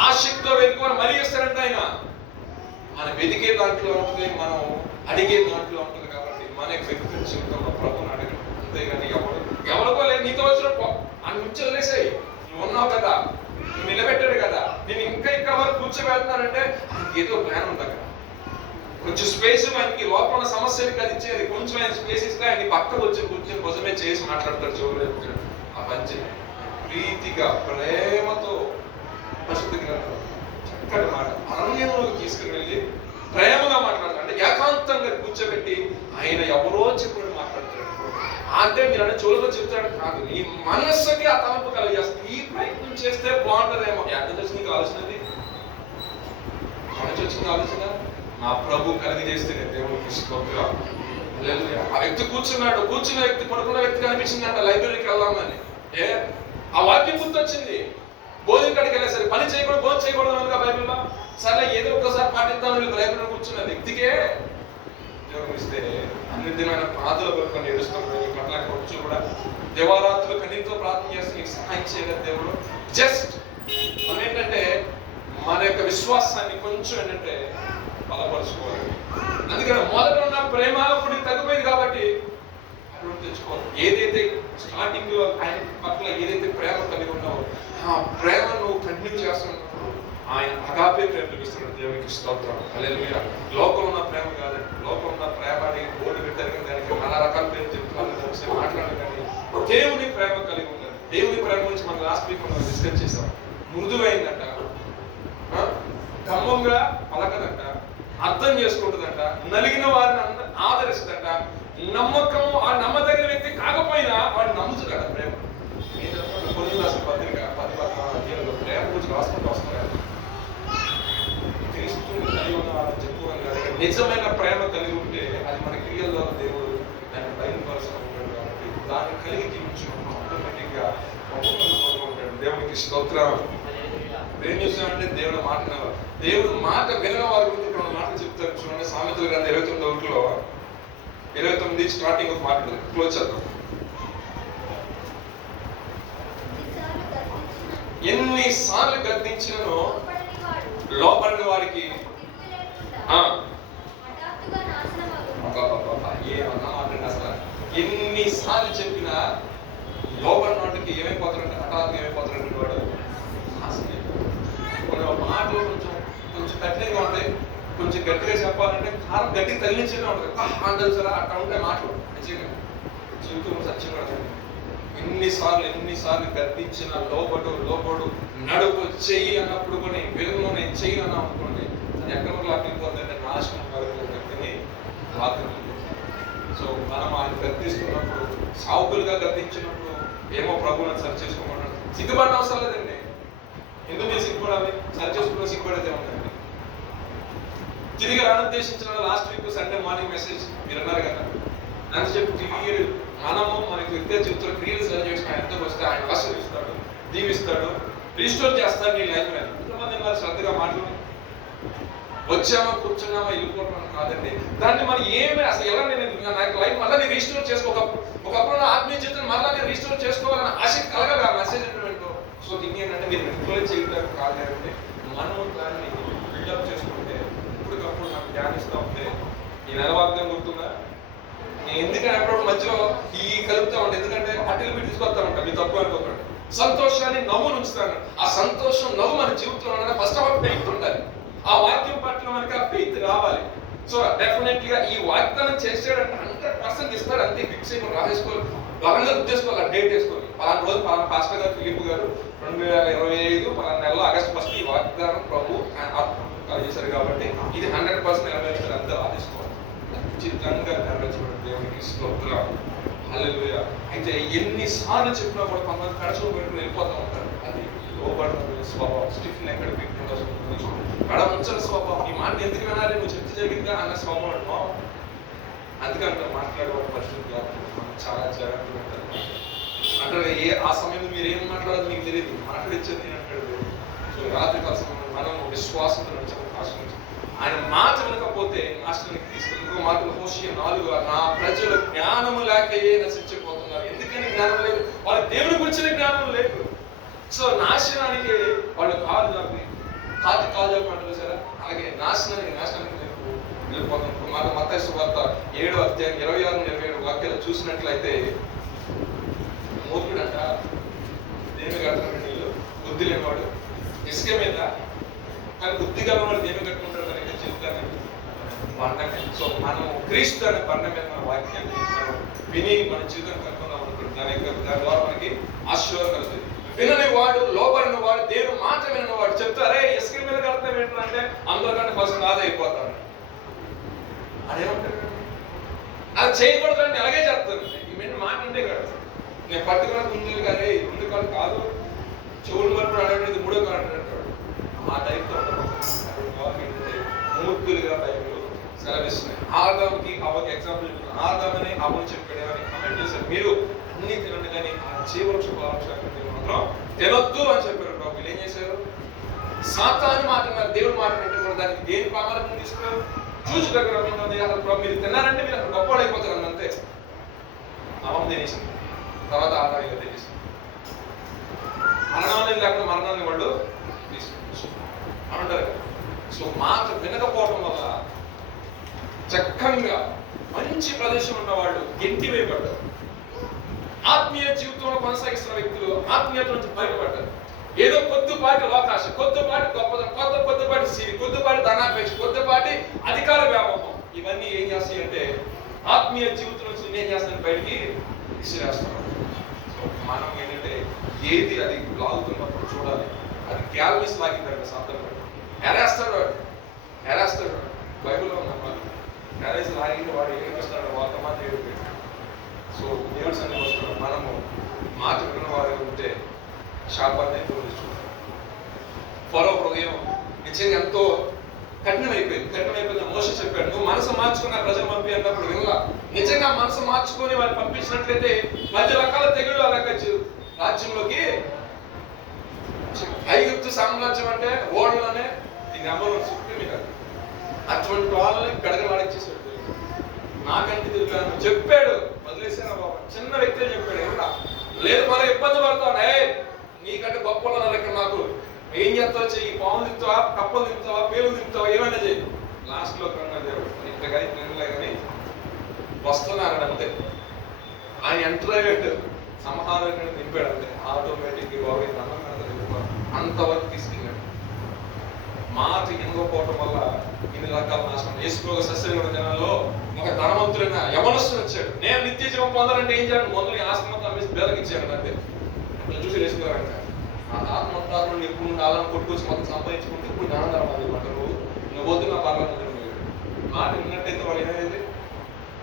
ఆసక్తితో వెతుకుని మరీ ఇస్తారంట. ఆయన మన వెతికే దాంట్లో ఉంటుంది, మనం అడిగే దాంట్లో ఉంటుంది. కాబట్టి మన వెతుకు జీవితంలో ప్రభుని అడగడం అంతేగాని ఎవరికో లేదు, నీతో వచ్చిన అని నుంచి వదిలేసాయి. నువ్వు ఉన్నావు కదా, నువ్వు నిలబెట్టాడు కదా, నేను ఇంకా వరకు కూర్చోబెడుతున్నానంటే ఏదో ప్లాన్ ఉంది అక్కడ. కొంచెం స్పేస్ ఆయనకి లోపల ఉన్న సమస్యలు కలిగించేది, కొంచెం ఆయన స్పేస్ ఇస్తే ఆయన పక్కకు వచ్చి కూర్చొని కోసమే చేసి మాట్లాడతాడు. చెవులు చెప్తాడు ఆ పంచి ప్రీతిగా ప్రేమతో పరిశుద్ధ గ్రంథం చక్కటి మాట అరణ్యంలోకి తీసుకుని వెళ్ళి ప్రేమగా మాట్లాడతాడు. అంటే ఏకాంతంగా కూర్చోబెట్టి ఆయన ఎవరో చెప్పుకొని మాట్లాడతాడు. అంటే మీరు అంటే చెవులతో చెప్తాడు కాదు, నీ మనస్సుకి ఆ తలంపు కలిగేస్తుంది. ఈ ప్రయత్నం చేస్తే బాగుంటుందేమో. ఎక్కడ వచ్చింది ఆలోచనది? మనకి వచ్చింది ఆలోచన నా ప్రభు కలిగి చేస్తే దేవుడికి స్తోత్రం. ఆ వ్యక్తి కూర్చున్న వ్యక్తి పడుకున్న వ్యక్తి కనిపించిందంట. లైబ్రరీకి వెళ్దామని ఆ వాక్యం గుర్తొచ్చింది. భోజనం కాడికి వెళ్ళేసరి పని చేయకూడదు, భోజనం చేయకూడదు అనగా బైబిల్లో. సరే ఏదో ఒకసారి పాటిద్దామని లైబ్రరీలో కూర్చున్న వ్యక్తికే ఉద్యోగం ఇస్తే అన్ని దినాల ప్రార్థనలు కొనుక్కొని ఏడుస్తున్నాడు. ఈ పట్ల వచ్చి కూడా దేవారాత్రులు కన్నీటితో ప్రార్థన చేస్తే నీకు సహాయం చేయలేదు దేవుడు. జస్ట్ మనం ఏంటంటే మన యొక్క విశ్వాసాన్ని కొంచెం ఏంటంటే బలపరుచుకోవాలి. అందుకని మొదట ఉన్న ప్రేమ ఇప్పుడు తగ్గిపోయింది కాబట్టి అటువంటి తెచ్చుకోవాలి. ఏదైతే స్టార్టింగ్ లో ఆయన పట్ల ఏదైతే ప్రేమ కలిగి ఉన్నావో ఆ ప్రేమ నువ్వు కంటిన్యూ చేస్తున్నప్పుడు ఆయన అగాపే ప్రేమ చూపిస్తున్నాడు. దేవునికి స్తోత్రం. హల్లెలూయా. లోకం ఉన్న ప్రేమ కాదండి. లోకం ఉన్న ప్రేమని బోర్డు పెట్టారు కానీ దానికి చాలా రకాల పేరు చెప్తున్నారు, మాట్లాడారు. కానీ దేవుని ప్రేమ కలిగి ఉండాలి. దేవుని ప్రేమ గురించి మనం లాస్ట్ వీక్ మనం డిస్కస్ చేస్తాం. మృదువైందంట, గమ్మంగా పలకదంట, అర్థం చేసుకుంటుందంట, నలిగిన వారిని ఆదరిస్తుందంట, నమ్మకము ఆ నమ్మదగిన వ్యక్తి కాకపోయినా వాడిని నమ్ముతుందట. ప్రేమ కొన్ని రాసిన పత్రిక 10 ప్రేమ గురించి రాసుకుంటూ వస్తున్నారు. క్రీస్తుని కలిగి ఉన్న వాళ్ళని చెప్పుకోవాలి కదా. నిజమైన ప్రేమ కలిగి ఉంటే అది మన క్రియల్లో దేవుడు దాన్ని బయలుపరుచుకుంటాడు. కాబట్టి దాన్ని కలిగి జీవించుకుంటాం ఆటోమేటిక్ గా ఉంటాడు. దేవునికి స్తోత్రం. ఏం చేస్తామంటే దేవుడు మాట వినవారు. దేవుడు మాట వినని వారి గురించి రెండు మాటలు చెప్తారు చూడండి. సామెతల గ్రంథం 29 29 స్టార్టింగ్ ఆఫ్ మాట క్లోజ్ చేద్దాం. ఎన్నిసార్లు గద్దించినను లోపడిన వారికి ఏమన్నమాట అసలు. ఎన్నిసార్లు చెప్పినా లోపడిన వాటికి ఏమైపోతారంటే హఠాత్తుగా ఏమైపోతారంటే వాడు మాటలు కొంచెం కఠినంగా ఉంటాయి. కొంచెం గట్టిగా చెప్పాలంటే కారం గట్టిగా తగిలించేనే ఉంటుంది. హ్యాండల్ సరే అట్లా ఉంటే మాటలు నిజంగా జీవితంలో సత్యం పడతాయి. ఎన్నిసార్లు గర్తించిన లోపడు నడుపు చెయ్యి అన్నప్పుడు కొన్ని వెలుగులో నేను చెయ్యి అన్నా అనుకోండి, అది ఎక్కడ లాక్కిపోతుందంటే నాశనం వరకు వ్యక్తిని లాక్కుంటుంది. సో మనం ఆయన గర్తిస్తున్నప్పుడు, సావుకులుగా గర్తించినప్పుడు ఏమో ప్రభువుని సరి చేసుకోమన్నాడు. సిగ్గుపడిన అవసరం లేదండి. ఎందుకు మీరు సిగ్గుపడాలి? సరి చేసుకున్న సిగ్గుపడేదే ఉందండి. తిరిగి రానుద్దేశించిన last week Sunday morning message మీరు అన్నారు కదా, నన్ను చెప్పి మనము మనకి వ్యక్తిగా చెప్తున్న క్రియలు సరి చేసుకుని ఎంతకు వస్తే ఆయన ఆశీర్వదిస్తాడు, దీవిస్తాడు, రిస్టోర్ చేస్తాడు నీ లైఫ్ అని. ఎంతమంది ఉన్నారు శ్రద్ధగా మాట్లాడి వచ్చామా కూర్చున్నామా వెళ్ళిపోవడం కాదండి. దాన్ని మనం ఏమి అసలు ఎలా నేను నాకు లైఫ్ మళ్ళీ నేను రిస్టోర్ ఒకప్పుడు నా ఆత్మీయ జీవితం మళ్ళీ నేను రిస్టోర్ చేసుకోవాలని ఆశ కలగాలి ఆ మెసేజ్ ఏంటో. సో దీన్ని ఏంటంటే మీరు రిస్టోర్ చేయడం కాదంటే మనం దాన్ని బిల్డప్ చేసుకుంటే ఇప్పటికప్పుడు నాకు ధ్యానిస్తూ ఉంటే ఈ నెలవాగ్యం గుర్తుందా? నేను ఎందుకంటే అప్పుడు మధ్యలో ఈ కలుపుతా ఉంటాను. ఎందుకంటే అట్టలు పెట్టి తీసుకొస్తా ఉంటాను. మీ తప్పు అనుకోకండి. సంతోషాన్ని నవ్వును ఉంచుతాను. ఆ సంతోషం నవ్వు మన జీవితంలో ఫస్ట్ ఆఫ్ ఆల్ ఫెయిత్ ఉండాలి. ఆ వాక్యం పట్ల మనకి ఆ ఫెయిత్ రావాలి. సో డెఫినెట్ గా ఈ వాగ్దానం చేసాడంటే 100% ఇస్తాడు. అంతే ఫిక్స్ అయిపోయి రాసేసుకోవాలి. బలంగా ఉద్దేశించుకోవాలి. డేట్ వేసుకోవాలి. పలానా రోజు పలానా పాస్టర్ గారు ఫిలిప్ గారు 2025 పలానా నెలలో ఆగస్టు 1 ఈ వాగ్దానం ప్రభు చేశారు కాబట్టి ఇది 100% నెరవేర్చారు. అంతా రాసేసుకోవాలి. ఖచ్చితంగా నెరవేర్చబడి దేవునికి స్తోత్రం. హల్లెలూయా. అయితే ఎన్నిసార్లు చెప్పినా కూడా కొంతమంది కడచలో పెట్టుకుని వెళ్ళిపోతూ ఉంటారు. అది లోబడిన స్వభావం. స్టిఫ్ ఎక్కడ పెట్టుకుంటా కడ ఉంచిన స్వభావం. ఈ మాట ఎందుకు వినాలి? నువ్వు చెప్తే జరిగిందా అన్న స్వభావం అంటున్నావు. అందుకంటే మాట్లాడే పరిస్థితి మనం చాలా జాగ్రత్తగా ఉంటారు. అంటే ఆ సమయంలో మీరు ఏం మాట్లాడాలి మీకు తెలియదు. మాట్లాడించేది అంటాడు. సో రాత్రి కాల సమయంలో మనం విశ్వాసంతో నడిచాము. ఆయన మాట వినకపోతే నాశనానికి తీసుకెళ్ళి. ఇంకో మాట హోషేయ 4 నా ప్రజలు జ్ఞానము లేకయే నశించిపోతున్నారు. ఎందుకని జ్ఞానం లేదు? వాళ్ళ దేవుని గురించిన జ్ఞానం లేదు. సో నాశనానికి వాళ్ళు కాలు జాపి సరే అలాగే నాశనానికి వెళ్ళిపోతాం. మన మత్తయి సువార్త 7వ అధ్యాయం 26-27 వాక్యాలు చూసినట్లయితే మూర్ఖుడంట, దేని కడతాడు నీళ్ళు, బుద్ధి లేనివాడు ఇసుక మీద, కానీ బుద్ధి గలవాడు దేని కట్టుకుంటాడు కనుక జీవితాన్ని బండమే. సో మనం క్రీస్తు అనే బండ మీద మన వాక్యాన్ని మనం విని మన జీవితం కనుక్కున్నాం అనుకుంటున్నాం, దాని ద్వారా మనకి ఆశీర్వాదం కలుగుతుంది. వినని వాడు, లోబడిన వాడు, దేవుడు మాట వినని వాడు చెప్తారే ఇసుక మీద కడతాం ఏంటంటే అందరికంటే ఫస్ట్ నాదే అయిపోతాను. అదేమంటారు, అది చేయకూడదు, అలాగే చేస్తాను. ఈ మీద మాట అంటే కాదు, నేను పట్టుకున్న ముందు కానీ 2 కాళ్ళు కాదు, చెవులు వరకు అడగలేదు, 3వ కాళ్ళు అంటాడు. ఆ టైప్తో మూర్ఖులుగా బైబిల్ సెలవిస్తున్నాయి. ఆదాముకి అవ్వకి ఎగ్జాంపుల్ చెప్తున్నాను. ఆదామని అవ్వని చెప్పాడు అని కమెంట్ చేశారు. మీరు అన్ని తినండి కానీ ఆ జీవవృక్ష మాత్రం తినొద్దు అని చెప్పారు. వీళ్ళు ఏం చేశారు, సాతాను మాట దేవుడు మాట వింటే దానికి దేని ప్రామాణికం తీసుకున్నారు, చూసి దగ్గర అసలు మీరు తిన్నారంటే మీరు అసలు గొప్పవాడు అయిపోతారు అంతే. అవం తినేసింది, తర్వాత ఆదాయంగా తినేసింది. మరణాన్ని లేకుండా మరణాన్ని వాళ్ళు అంటారు. సో మాట వినకపోవడం వల్ల చక్కగా మంచి ప్రదేశం ఉన్న వాళ్ళు గెంటి వేయబడ్డారు. ఆత్మీయ జీవితంలో కొనసాగిస్తున్న వ్యక్తులు ఆత్మీయత నుంచి బయటపడ్డారు. ఏదో కొద్దిపాటి అవకాశ, కొద్దిపాటి గొప్పదనం, కొద్దిపాటి సిరి, కొద్దిపాటి ధనాపేక్ష, కొద్దిపాటి అధికార వ్యామోహం, ఇవన్నీ ఏం చేస్తాయి అంటే ఆత్మీయ జీవితం నుంచి ఏం చేస్తాను బయటికి విసిరేస్తాం. సో మనం ఏంటంటే ఏది అది లాగుతున్నప్పుడు చూడాలి. అది గ్యాల్విస్ లాగిందంటే సాధన ఎరేస్తాడు బైబిల్లో ఉన్నమాట. ఎరేసి లాగితే వాడు ఏమిస్తాడు, వాళ్ళ మాత్రం ఏడు. సో దేవుడి సన్నిధికి వస్తున్నాం, మనము మాట విన్న వారు ఉంటే శాపాన్ని చూస్తాం. ఫరో హృదయం నిజంగా ఎంతో కఠినమైపోయింది. మోషే చెప్పాడు, నువ్వు మనసు మార్చుకున్న ప్రజలు పంపి అన్నప్పుడు వినలా. నిజంగా మనసు మార్చుకొని వారు పంపించినట్లయితే 10 రకాల తెగులు అలాగ రాజ్యంలోకి. ఐగుప్తు సామ్రాజ్యం అంటే ఓడలోనే ఈ నెంబర్ 1 సుప్రీం కాదు. అటువంటి వాళ్ళని గడగలాడిచ్చేసాడు. నాకంటే తిరుగుతాను చెప్పాడు, వదిలేసాను బాబా. చిన్న వ్యక్తి చెప్పాడు, ఎవరా లేదు మరి ఇబ్బంది పడతాను, నీకంటే గొప్ప ఇక్కడ నాకు ఏం చేస్తావు, చెయ్యి, పాములు దిగుతావా, కప్పలు దిగుతావా, పేలు దిగుతావా, ఏమైనా చెయ్యి. లాస్ట్ లో కన్నా దేవుడు ఇంత కానీ తినలే కానీ వస్తున్నాడు అంతే. ఆయన ఎంటర్ అయ్యాడు, సంహారం దింపాడు అంతే. ఆటోమేటిక్ అంతవరకు తీసుకెళ్ళాడు. మాట ఎనుకోపోవటం వల్ల ఇన్ని రకాల నాశనం. యేసుప్రభు సస్యమైన జనాల్లో ఒక ధనవంతుడైన యవనస్తుడు వచ్చాడు. నేను నిత్య జీవం పొందాలంటే ఏం చేయాలి, మొదలు ఆశ్రమంతా అమ్మేసి బేదకిచ్చాడు అంతే. అట్లా చూసి వేసుకోవాలంట ఆత్మహత్యాలను ఎప్పుడు కాలం కొట్టుకొచ్చి మొత్తం సంపాదించుకుంటే ఇప్పుడు జ్ఞానధర్మాలు అంటారు. నువ్వు వద్దు నా పర్వాలేదు మాట విన్నట్టయితే వాళ్ళు ఏమైంది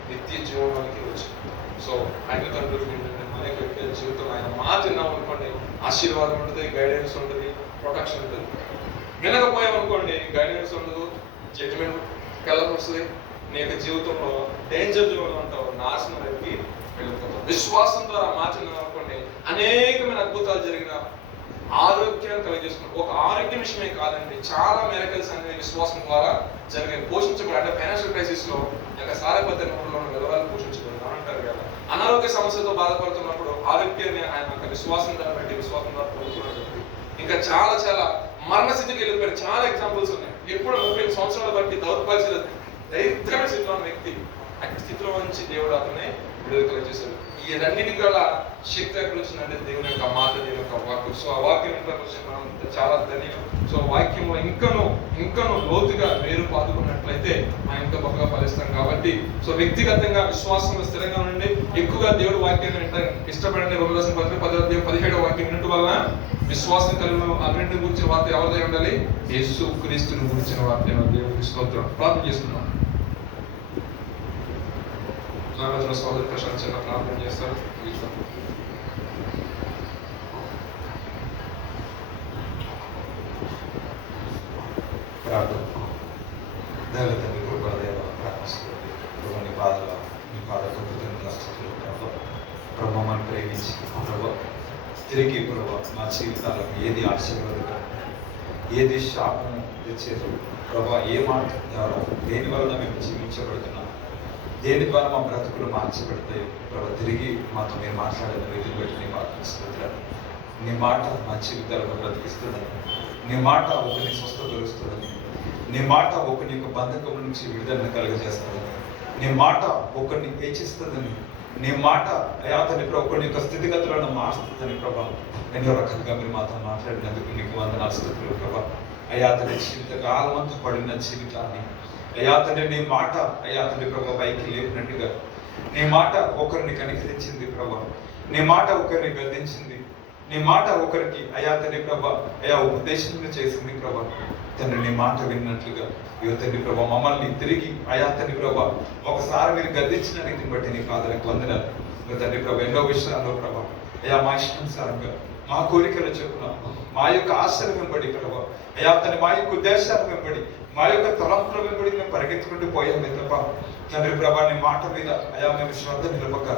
నిత్య జీవనానికి వచ్చింది. సో ఆయన తండ్రులు ఏంటంటే మన యొక్క జీవితం ఆయన మాట విన్నాం అనుకోండి, ఆశీర్వాదం ఉంటుంది, గైడెన్స్ ఉంటుంది, ప్రొటెక్షన్ ఉంటుంది. వినకపోయామనుకోండి, గైడెన్స్ ఉండదు, జడ్జిమెంట్ కెళ్ళకి వస్తుంది. నీ యొక్క జీవితంలో డేంజర్ జోన్లో ఉంటావు, నాశనం వైపుకి వెళ్ళిపోతావు. విశ్వాసం ద్వారా మాట విన్నాం అనుకోండి, అనేకమైన అద్భుతాలు జరిగిన ఆరోగ్యాన్ని కలిగజేసుకున్నాం. ఒక ఆరోగ్య విషయమే కాదండి, చాలా మెరకల్స్ అనేది విశ్వాసం ద్వారా జరిగాయి. పోషించబడి అంటే ఫైనాన్షియల్ క్రైసిస్ లో సారబద్ధంలో వివరాలు పోషించబడి అంటారు కదా. అనారోగ్య సమస్యతో బాధపడుతున్నప్పుడు ఆరోగ్యాన్ని ఆయన విశ్వాసం ద్వారా బట్టి విశ్వాసం ద్వారా పొందుతున్నాడు. ఇంకా చాలా చాలా మరణస్థితికి వెళ్ళిపోయారు. చాలా ఎగ్జాంపుల్స్ ఉన్నాయి. ఎప్పుడు 30 సంవత్సరాలు బట్టి దౌర్భాగ్య దైర్ఘ్యమైన స్థితిలో ఉన్న వ్యక్తి అట్టి స్థితిలో నుంచి దేవుడు అతన్ని విడుదల చేశాడు. ఈ రెండింటికి గల శక్తి ఎక్కడ వచ్చిందంటే దేవుని యొక్క మాట, దేవుని యొక్క వాక్యం. సో ఆ వాక్యం ఇంట్లోకి వచ్చి మనం చాలా ధన్యం. సో వాక్యంలో ఇంకను లోతుగా వేరు పాదుకున్నట్లయితే మనం ఇంకా బాగా ఫలిస్తాం. కాబట్టి సో వ్యక్తిగతంగా విశ్వాసంలో స్థిరంగా ఉండండి. ఎక్కువగా దేవుడి వాక్యాన్ని వింటానికి ఇష్టపడండి. 2:17 వాక్యం వినటం వలన విశ్వాసం కలిగిన అన్నింటిని గురించిన వార్త ఎవరిదై ఉండాలి, యేసు క్రీస్తుని గురించిన వార్త. దేవుడికి స్తోత్రం. ప్రార్థన చేసుకున్నాం. సోదరు ప్రశాంత్ చిన్న ప్రార్థన చేస్తారు. ప్రార్థన. దేవతండ్రి కృపదేవ ప్రార్థిస్తుంది. నీ పాదల నీ పాదకు ప్రభు మనం ప్రేమించి ప్రభు తిరిగి ప్రభు మా జీవితాలకు ఏది ఆశీర్వాదకరం, ఏది శాపం తెచ్చేది ప్రభు, ఏ మాట ద్వారా దేని వలన మేము జీవించబడుతున్నాం, దేని ద్వారా మా బ్రతుకులు మార్చబడతాయి ప్రభు, తిరిగి మాతో మీరు మాట్లాడిన రీతిని బట్టి నీ ప్రార్థిస్తున్నాను. నీ మాట మా జీవితాలను బ్రతికిస్తుందని, నీ మాట ఒకరిని స్వస్థపరుస్తుందని, నీ మాట ఒకరి యొక్క బంధకం నుంచి విడుదలను కలుగజేస్తుందని, నీ మాట ఒకరిని హెచ్చిస్తుందని, నీ మాట అయా తండ్రి ప్రభు కొన్ని యొక్క స్థితిగతులను మారుస్తుందని ప్రభా ఎన్నో రకాలుగా మీరు మాతో మాట్లాడినందుకు నీకు వందనాలు స్తుతులు ప్రభా. అయా తండ్రి జీవితకాలం అంతా పడిన జీవితాన్ని అయా తండ్రి నీ మాట అయా తండ్రి ప్రభా పైకి లేపినట్టుగా నీ మాట ఒకరిని కనికరించింది ప్రభా. నీ మాట ఒకరిని గద్దించింది. నీ మాట ఒకరికి అయా తండ్రి ప్రభా అయా ఉపదేశం చేసింది ప్రభా. తండ్రి నీ మాట విన్నట్లుగా ఇవ తండ్రి ప్రభా మమ్మల్ని తిరిగి అయా తండ్రి ప్రభా ఒకసారి మీరు గద్దించిన రీతిని బట్టి నీ పాదలకు వందనాలు. ఇవ తండ్రి ప్రభా ఎన్నో విషయాల్లో ప్రభా అయా మా ఇష్టానుసారంగా మా కోరికలు చెప్పున మా యొక్క ఆశలు వెంబడి ప్రభా అయా తండ్రి మా యొక్క ఉద్దేశాలు వెంబడి మా యొక్క తలంపుల వెంబడి మేము పరిగెత్తుకుంటూ పోయామే తప్ప తండ్రి ప్రభా నీ మాట మీద అయా మేము శ్రద్ధ నిలపక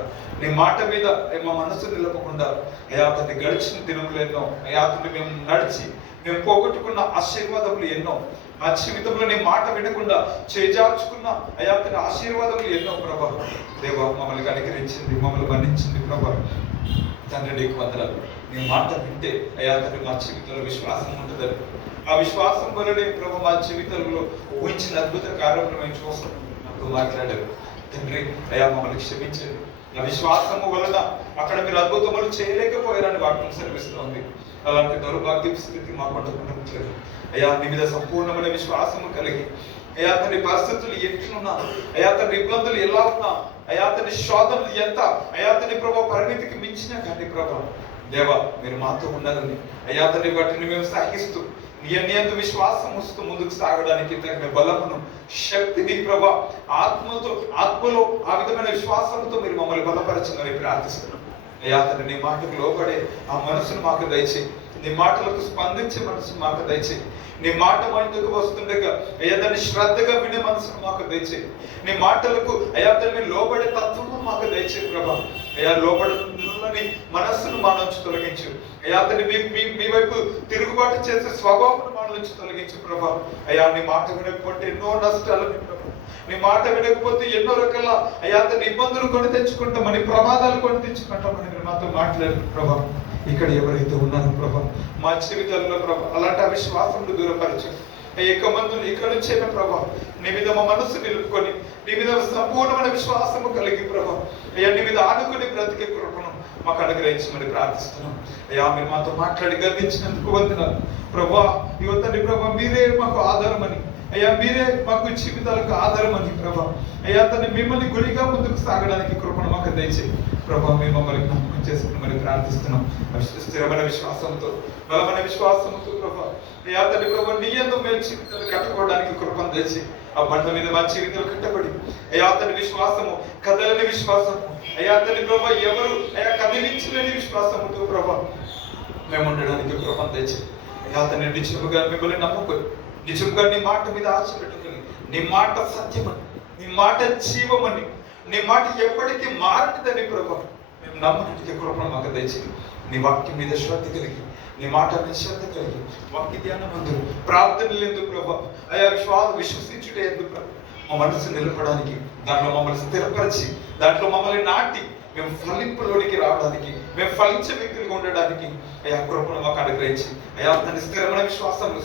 నీ మాట మీద మా మనసు నిలపకుండా అయా తండ్రి గడిచిన దినములు ఎన్నో అయా తండ్రి మేము నడిచి మేము పోగొట్టుకున్న ఆశీర్వాదములు ఎన్నో మా జీవితంలో నీ మాట వినకుండా చేజార్చుకున్న అయా తండ్రి ఆశీర్వాదములు ఎన్నో ప్రభా. దేవా మమ్మల్ని కనికరించింది, మమ్మల్ని మన్నించింది ప్రభా. తండ్రి నీకు వందనాలు. నీ మాట వింటే అయా తండ్రి మా జీవితంలో విశ్వాసం ఉంటుందని ఆ విశ్వాసం వలనే ప్రభు మా జీవితంలో ఊహించిన అద్భుత కార్యక్రమం మేము చూస్తాం నాతో మాట్లాడారు. తండ్రి అయా మమ్మల్ని క్షమించండి. ఆ విశ్వాసము వలన అక్కడ మీరు అద్భుతములు చేయలేకపోయారని వాక్యం సెలవిస్తోంది. అలాంటి దౌర్భాగ్య స్థితి మాకు పట్టుకుంటలేదు అయా. నీ మీద సంపూర్ణమైన విశ్వాసము కలిగి అయా తండ్రి పరిస్థితులు ఎట్లున్నా అయా తండ్రి ఇబ్బందులు ఎలా ఉన్నా అయా తండ్రి శోధనలు ఎంత అయా తండ్రి ప్రభా పరిమితికి మించిన కానీ ప్రభా దేవా మీరు మాతో ఉన్నారని అయా తండ్రి వాటిని మేము సహిస్తూ నీ అందు విశ్వాసం వస్తూ ముందుకు సాగడానికి తగిన బలమును శక్తిని ప్రభా ఆత్మలో ఆ విధమైన విశ్వాసంతో మీరు మమ్మల్ని బలపరచమని ప్రార్థిస్తున్నాం అయా తండ్రి. నీ మాటకు లోబడే ఆ మనసును మాకు దయచేయి. నీ మాటలకు స్పందించే మనసును మాకు దయచేయి. నీ మాట మనకు వస్తుండగా అయ్యా దాన్ని శ్రద్ధగా వినే మనసును మాకు దయచేయి. నీ మాటలకు అయ్యా దాన్ని లోబడే తత్వము మాకు దయచేయి ప్రభా. అయ్యా లోబడని మనస్సును మా నుంచి తొలగించు అయ్యా. దాన్ని మీ వైపు తిరుగుబాటు చేసే స్వభావం మా నుంచి తొలగించు ప్రభా. అయ్యా నీ మాట వినకపోతే ఎన్నో నష్టాలని ప్రభా. నీ మాట వినకపోతే ఎన్నో రకాల అయ్యా తన ఇబ్బందులు కొని తెచ్చుకుంటామని ప్రమాదాలు కొని తెచ్చుకుంటామని మీరు మాతో మాట్లాడారు ప్రభా. ఇక్కడ ఎవరైతే ఉన్నారో ప్రభా మా జీవితాల్లో ప్రభా అలాంటి అవిశ్వాసంలో దూరపరచు. మందులు ఇక్కడ నుంచే ప్రభా నీ మీద మా మనస్సు నిలుపుకొని నీ మీద సంపూర్ణమైన విశ్వాసము కలిగి ప్రభా అయ్యా నీ మీద ఆనుకుని బ్రతికే కృపను మాకు అనుగ్రహించమని ప్రార్థిస్తున్నాం అయ్యా. మీరు మాతో మాట్లాడి గర్వించినందుకు వందనాలు ప్రభా. యువతని ప్రభా మీరే మాకు ఆధారమని అయ్యా, మీరే మాకు జీవితాలకు ఆధారం అని ప్రభా అయ్యా తను మిమ్మల్ని గుడిగా ముందుకు సాగడానికి కృపను మాకు దయచేయి ప్రభా. మేము మమ్మల్ని జ్ఞాపకం చేసుకుని మరి ప్రార్థిస్తున్నాం స్థిరమైన విశ్వాసంతో బలమైన విశ్వాసంతో ప్రభా అయ్యా తల్లి ప్రభా నీ యందు మేలు జీవితాలు కట్టుకోవడానికి కృపను దయచేయి. ఆ బండ మీద మా జీవితాలు కట్టబడి అయ్యా తన విశ్వాసము కదలని విశ్వాసము అయ్యా తల్లి ప్రభా ఎవరు అయ్యా కదిలించలేని విశ్వాసముతో ప్రభా మేము ఉండడానికి కృపను దయచేయి అయ్యా తన నిజముగా మిమ్మల్ని నమ్ముకొని నిజంగా నీ మాట మీద ఆశ పెట్టుకుని నీ మాట సత్యమని నీ మాట జీవమని నీ మాట ఎప్పటికీ మారనిదని ప్రభా మేము నమ్మడానికి కృపను మాకు దయచేయి. నీ వాక్యం మీద శ్రద్ధ కలిగి నీ మాట మీద శ్రద్ధ కలిగి వాక్య ధ్యానం అందరూ ప్రార్థనలు ఎందుకు ప్రభా అయా విశ్వసించుటే ఎందుకు ప్రభా మా మనసు నిలపడానికి దాంట్లో మమ్మల్ని స్థిరపరిచి దాంట్లో మమ్మల్ని నాటి మేము ఫలింపులోనికి రావడానికి మేము ఫలించే వ్యక్తులుగా ఉండడానికి అయా కృపను మాకు అనుగ్రహించి అయా దాని స్థిరమైన విశ్వాసంలో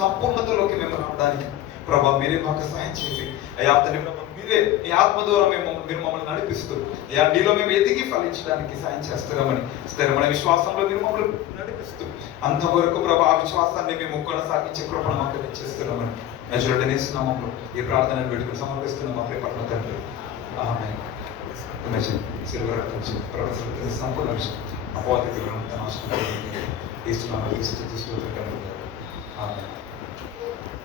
సంపూర్ణతలోకి మేము రావడానికి ప్రభా మీరే మాకు సహాయం చేసి అయా దాని ప్రభా మీరే నీ ఆత్మ ద్వారా మీరు మమ్మల్ని నడిపిస్తూ అయా నీలో మేము ఎదిగి ఫలించడానికి సాయం చేస్తున్నామని స్థిరమైన విశ్వాసంలో మీరు మమ్మల్ని నడిపిస్తూ అంతవరకు ప్రభా ఆ విశ్వాసాన్ని మేము కొనసాగించే కృపను మాకు చేస్తున్నామని నజరుడనేస్తున్నాము. ఈ ప్రార్థనను పెట్టుకుని సమర్పిస్తున్నాం మా ప్రేమ తండ్రి. ఆమేన్. సిల్వర్ ప్రొఫెసర్ సంపూర్ణ విషయం అపోవాది నాశనం ఇస్తున్నాము.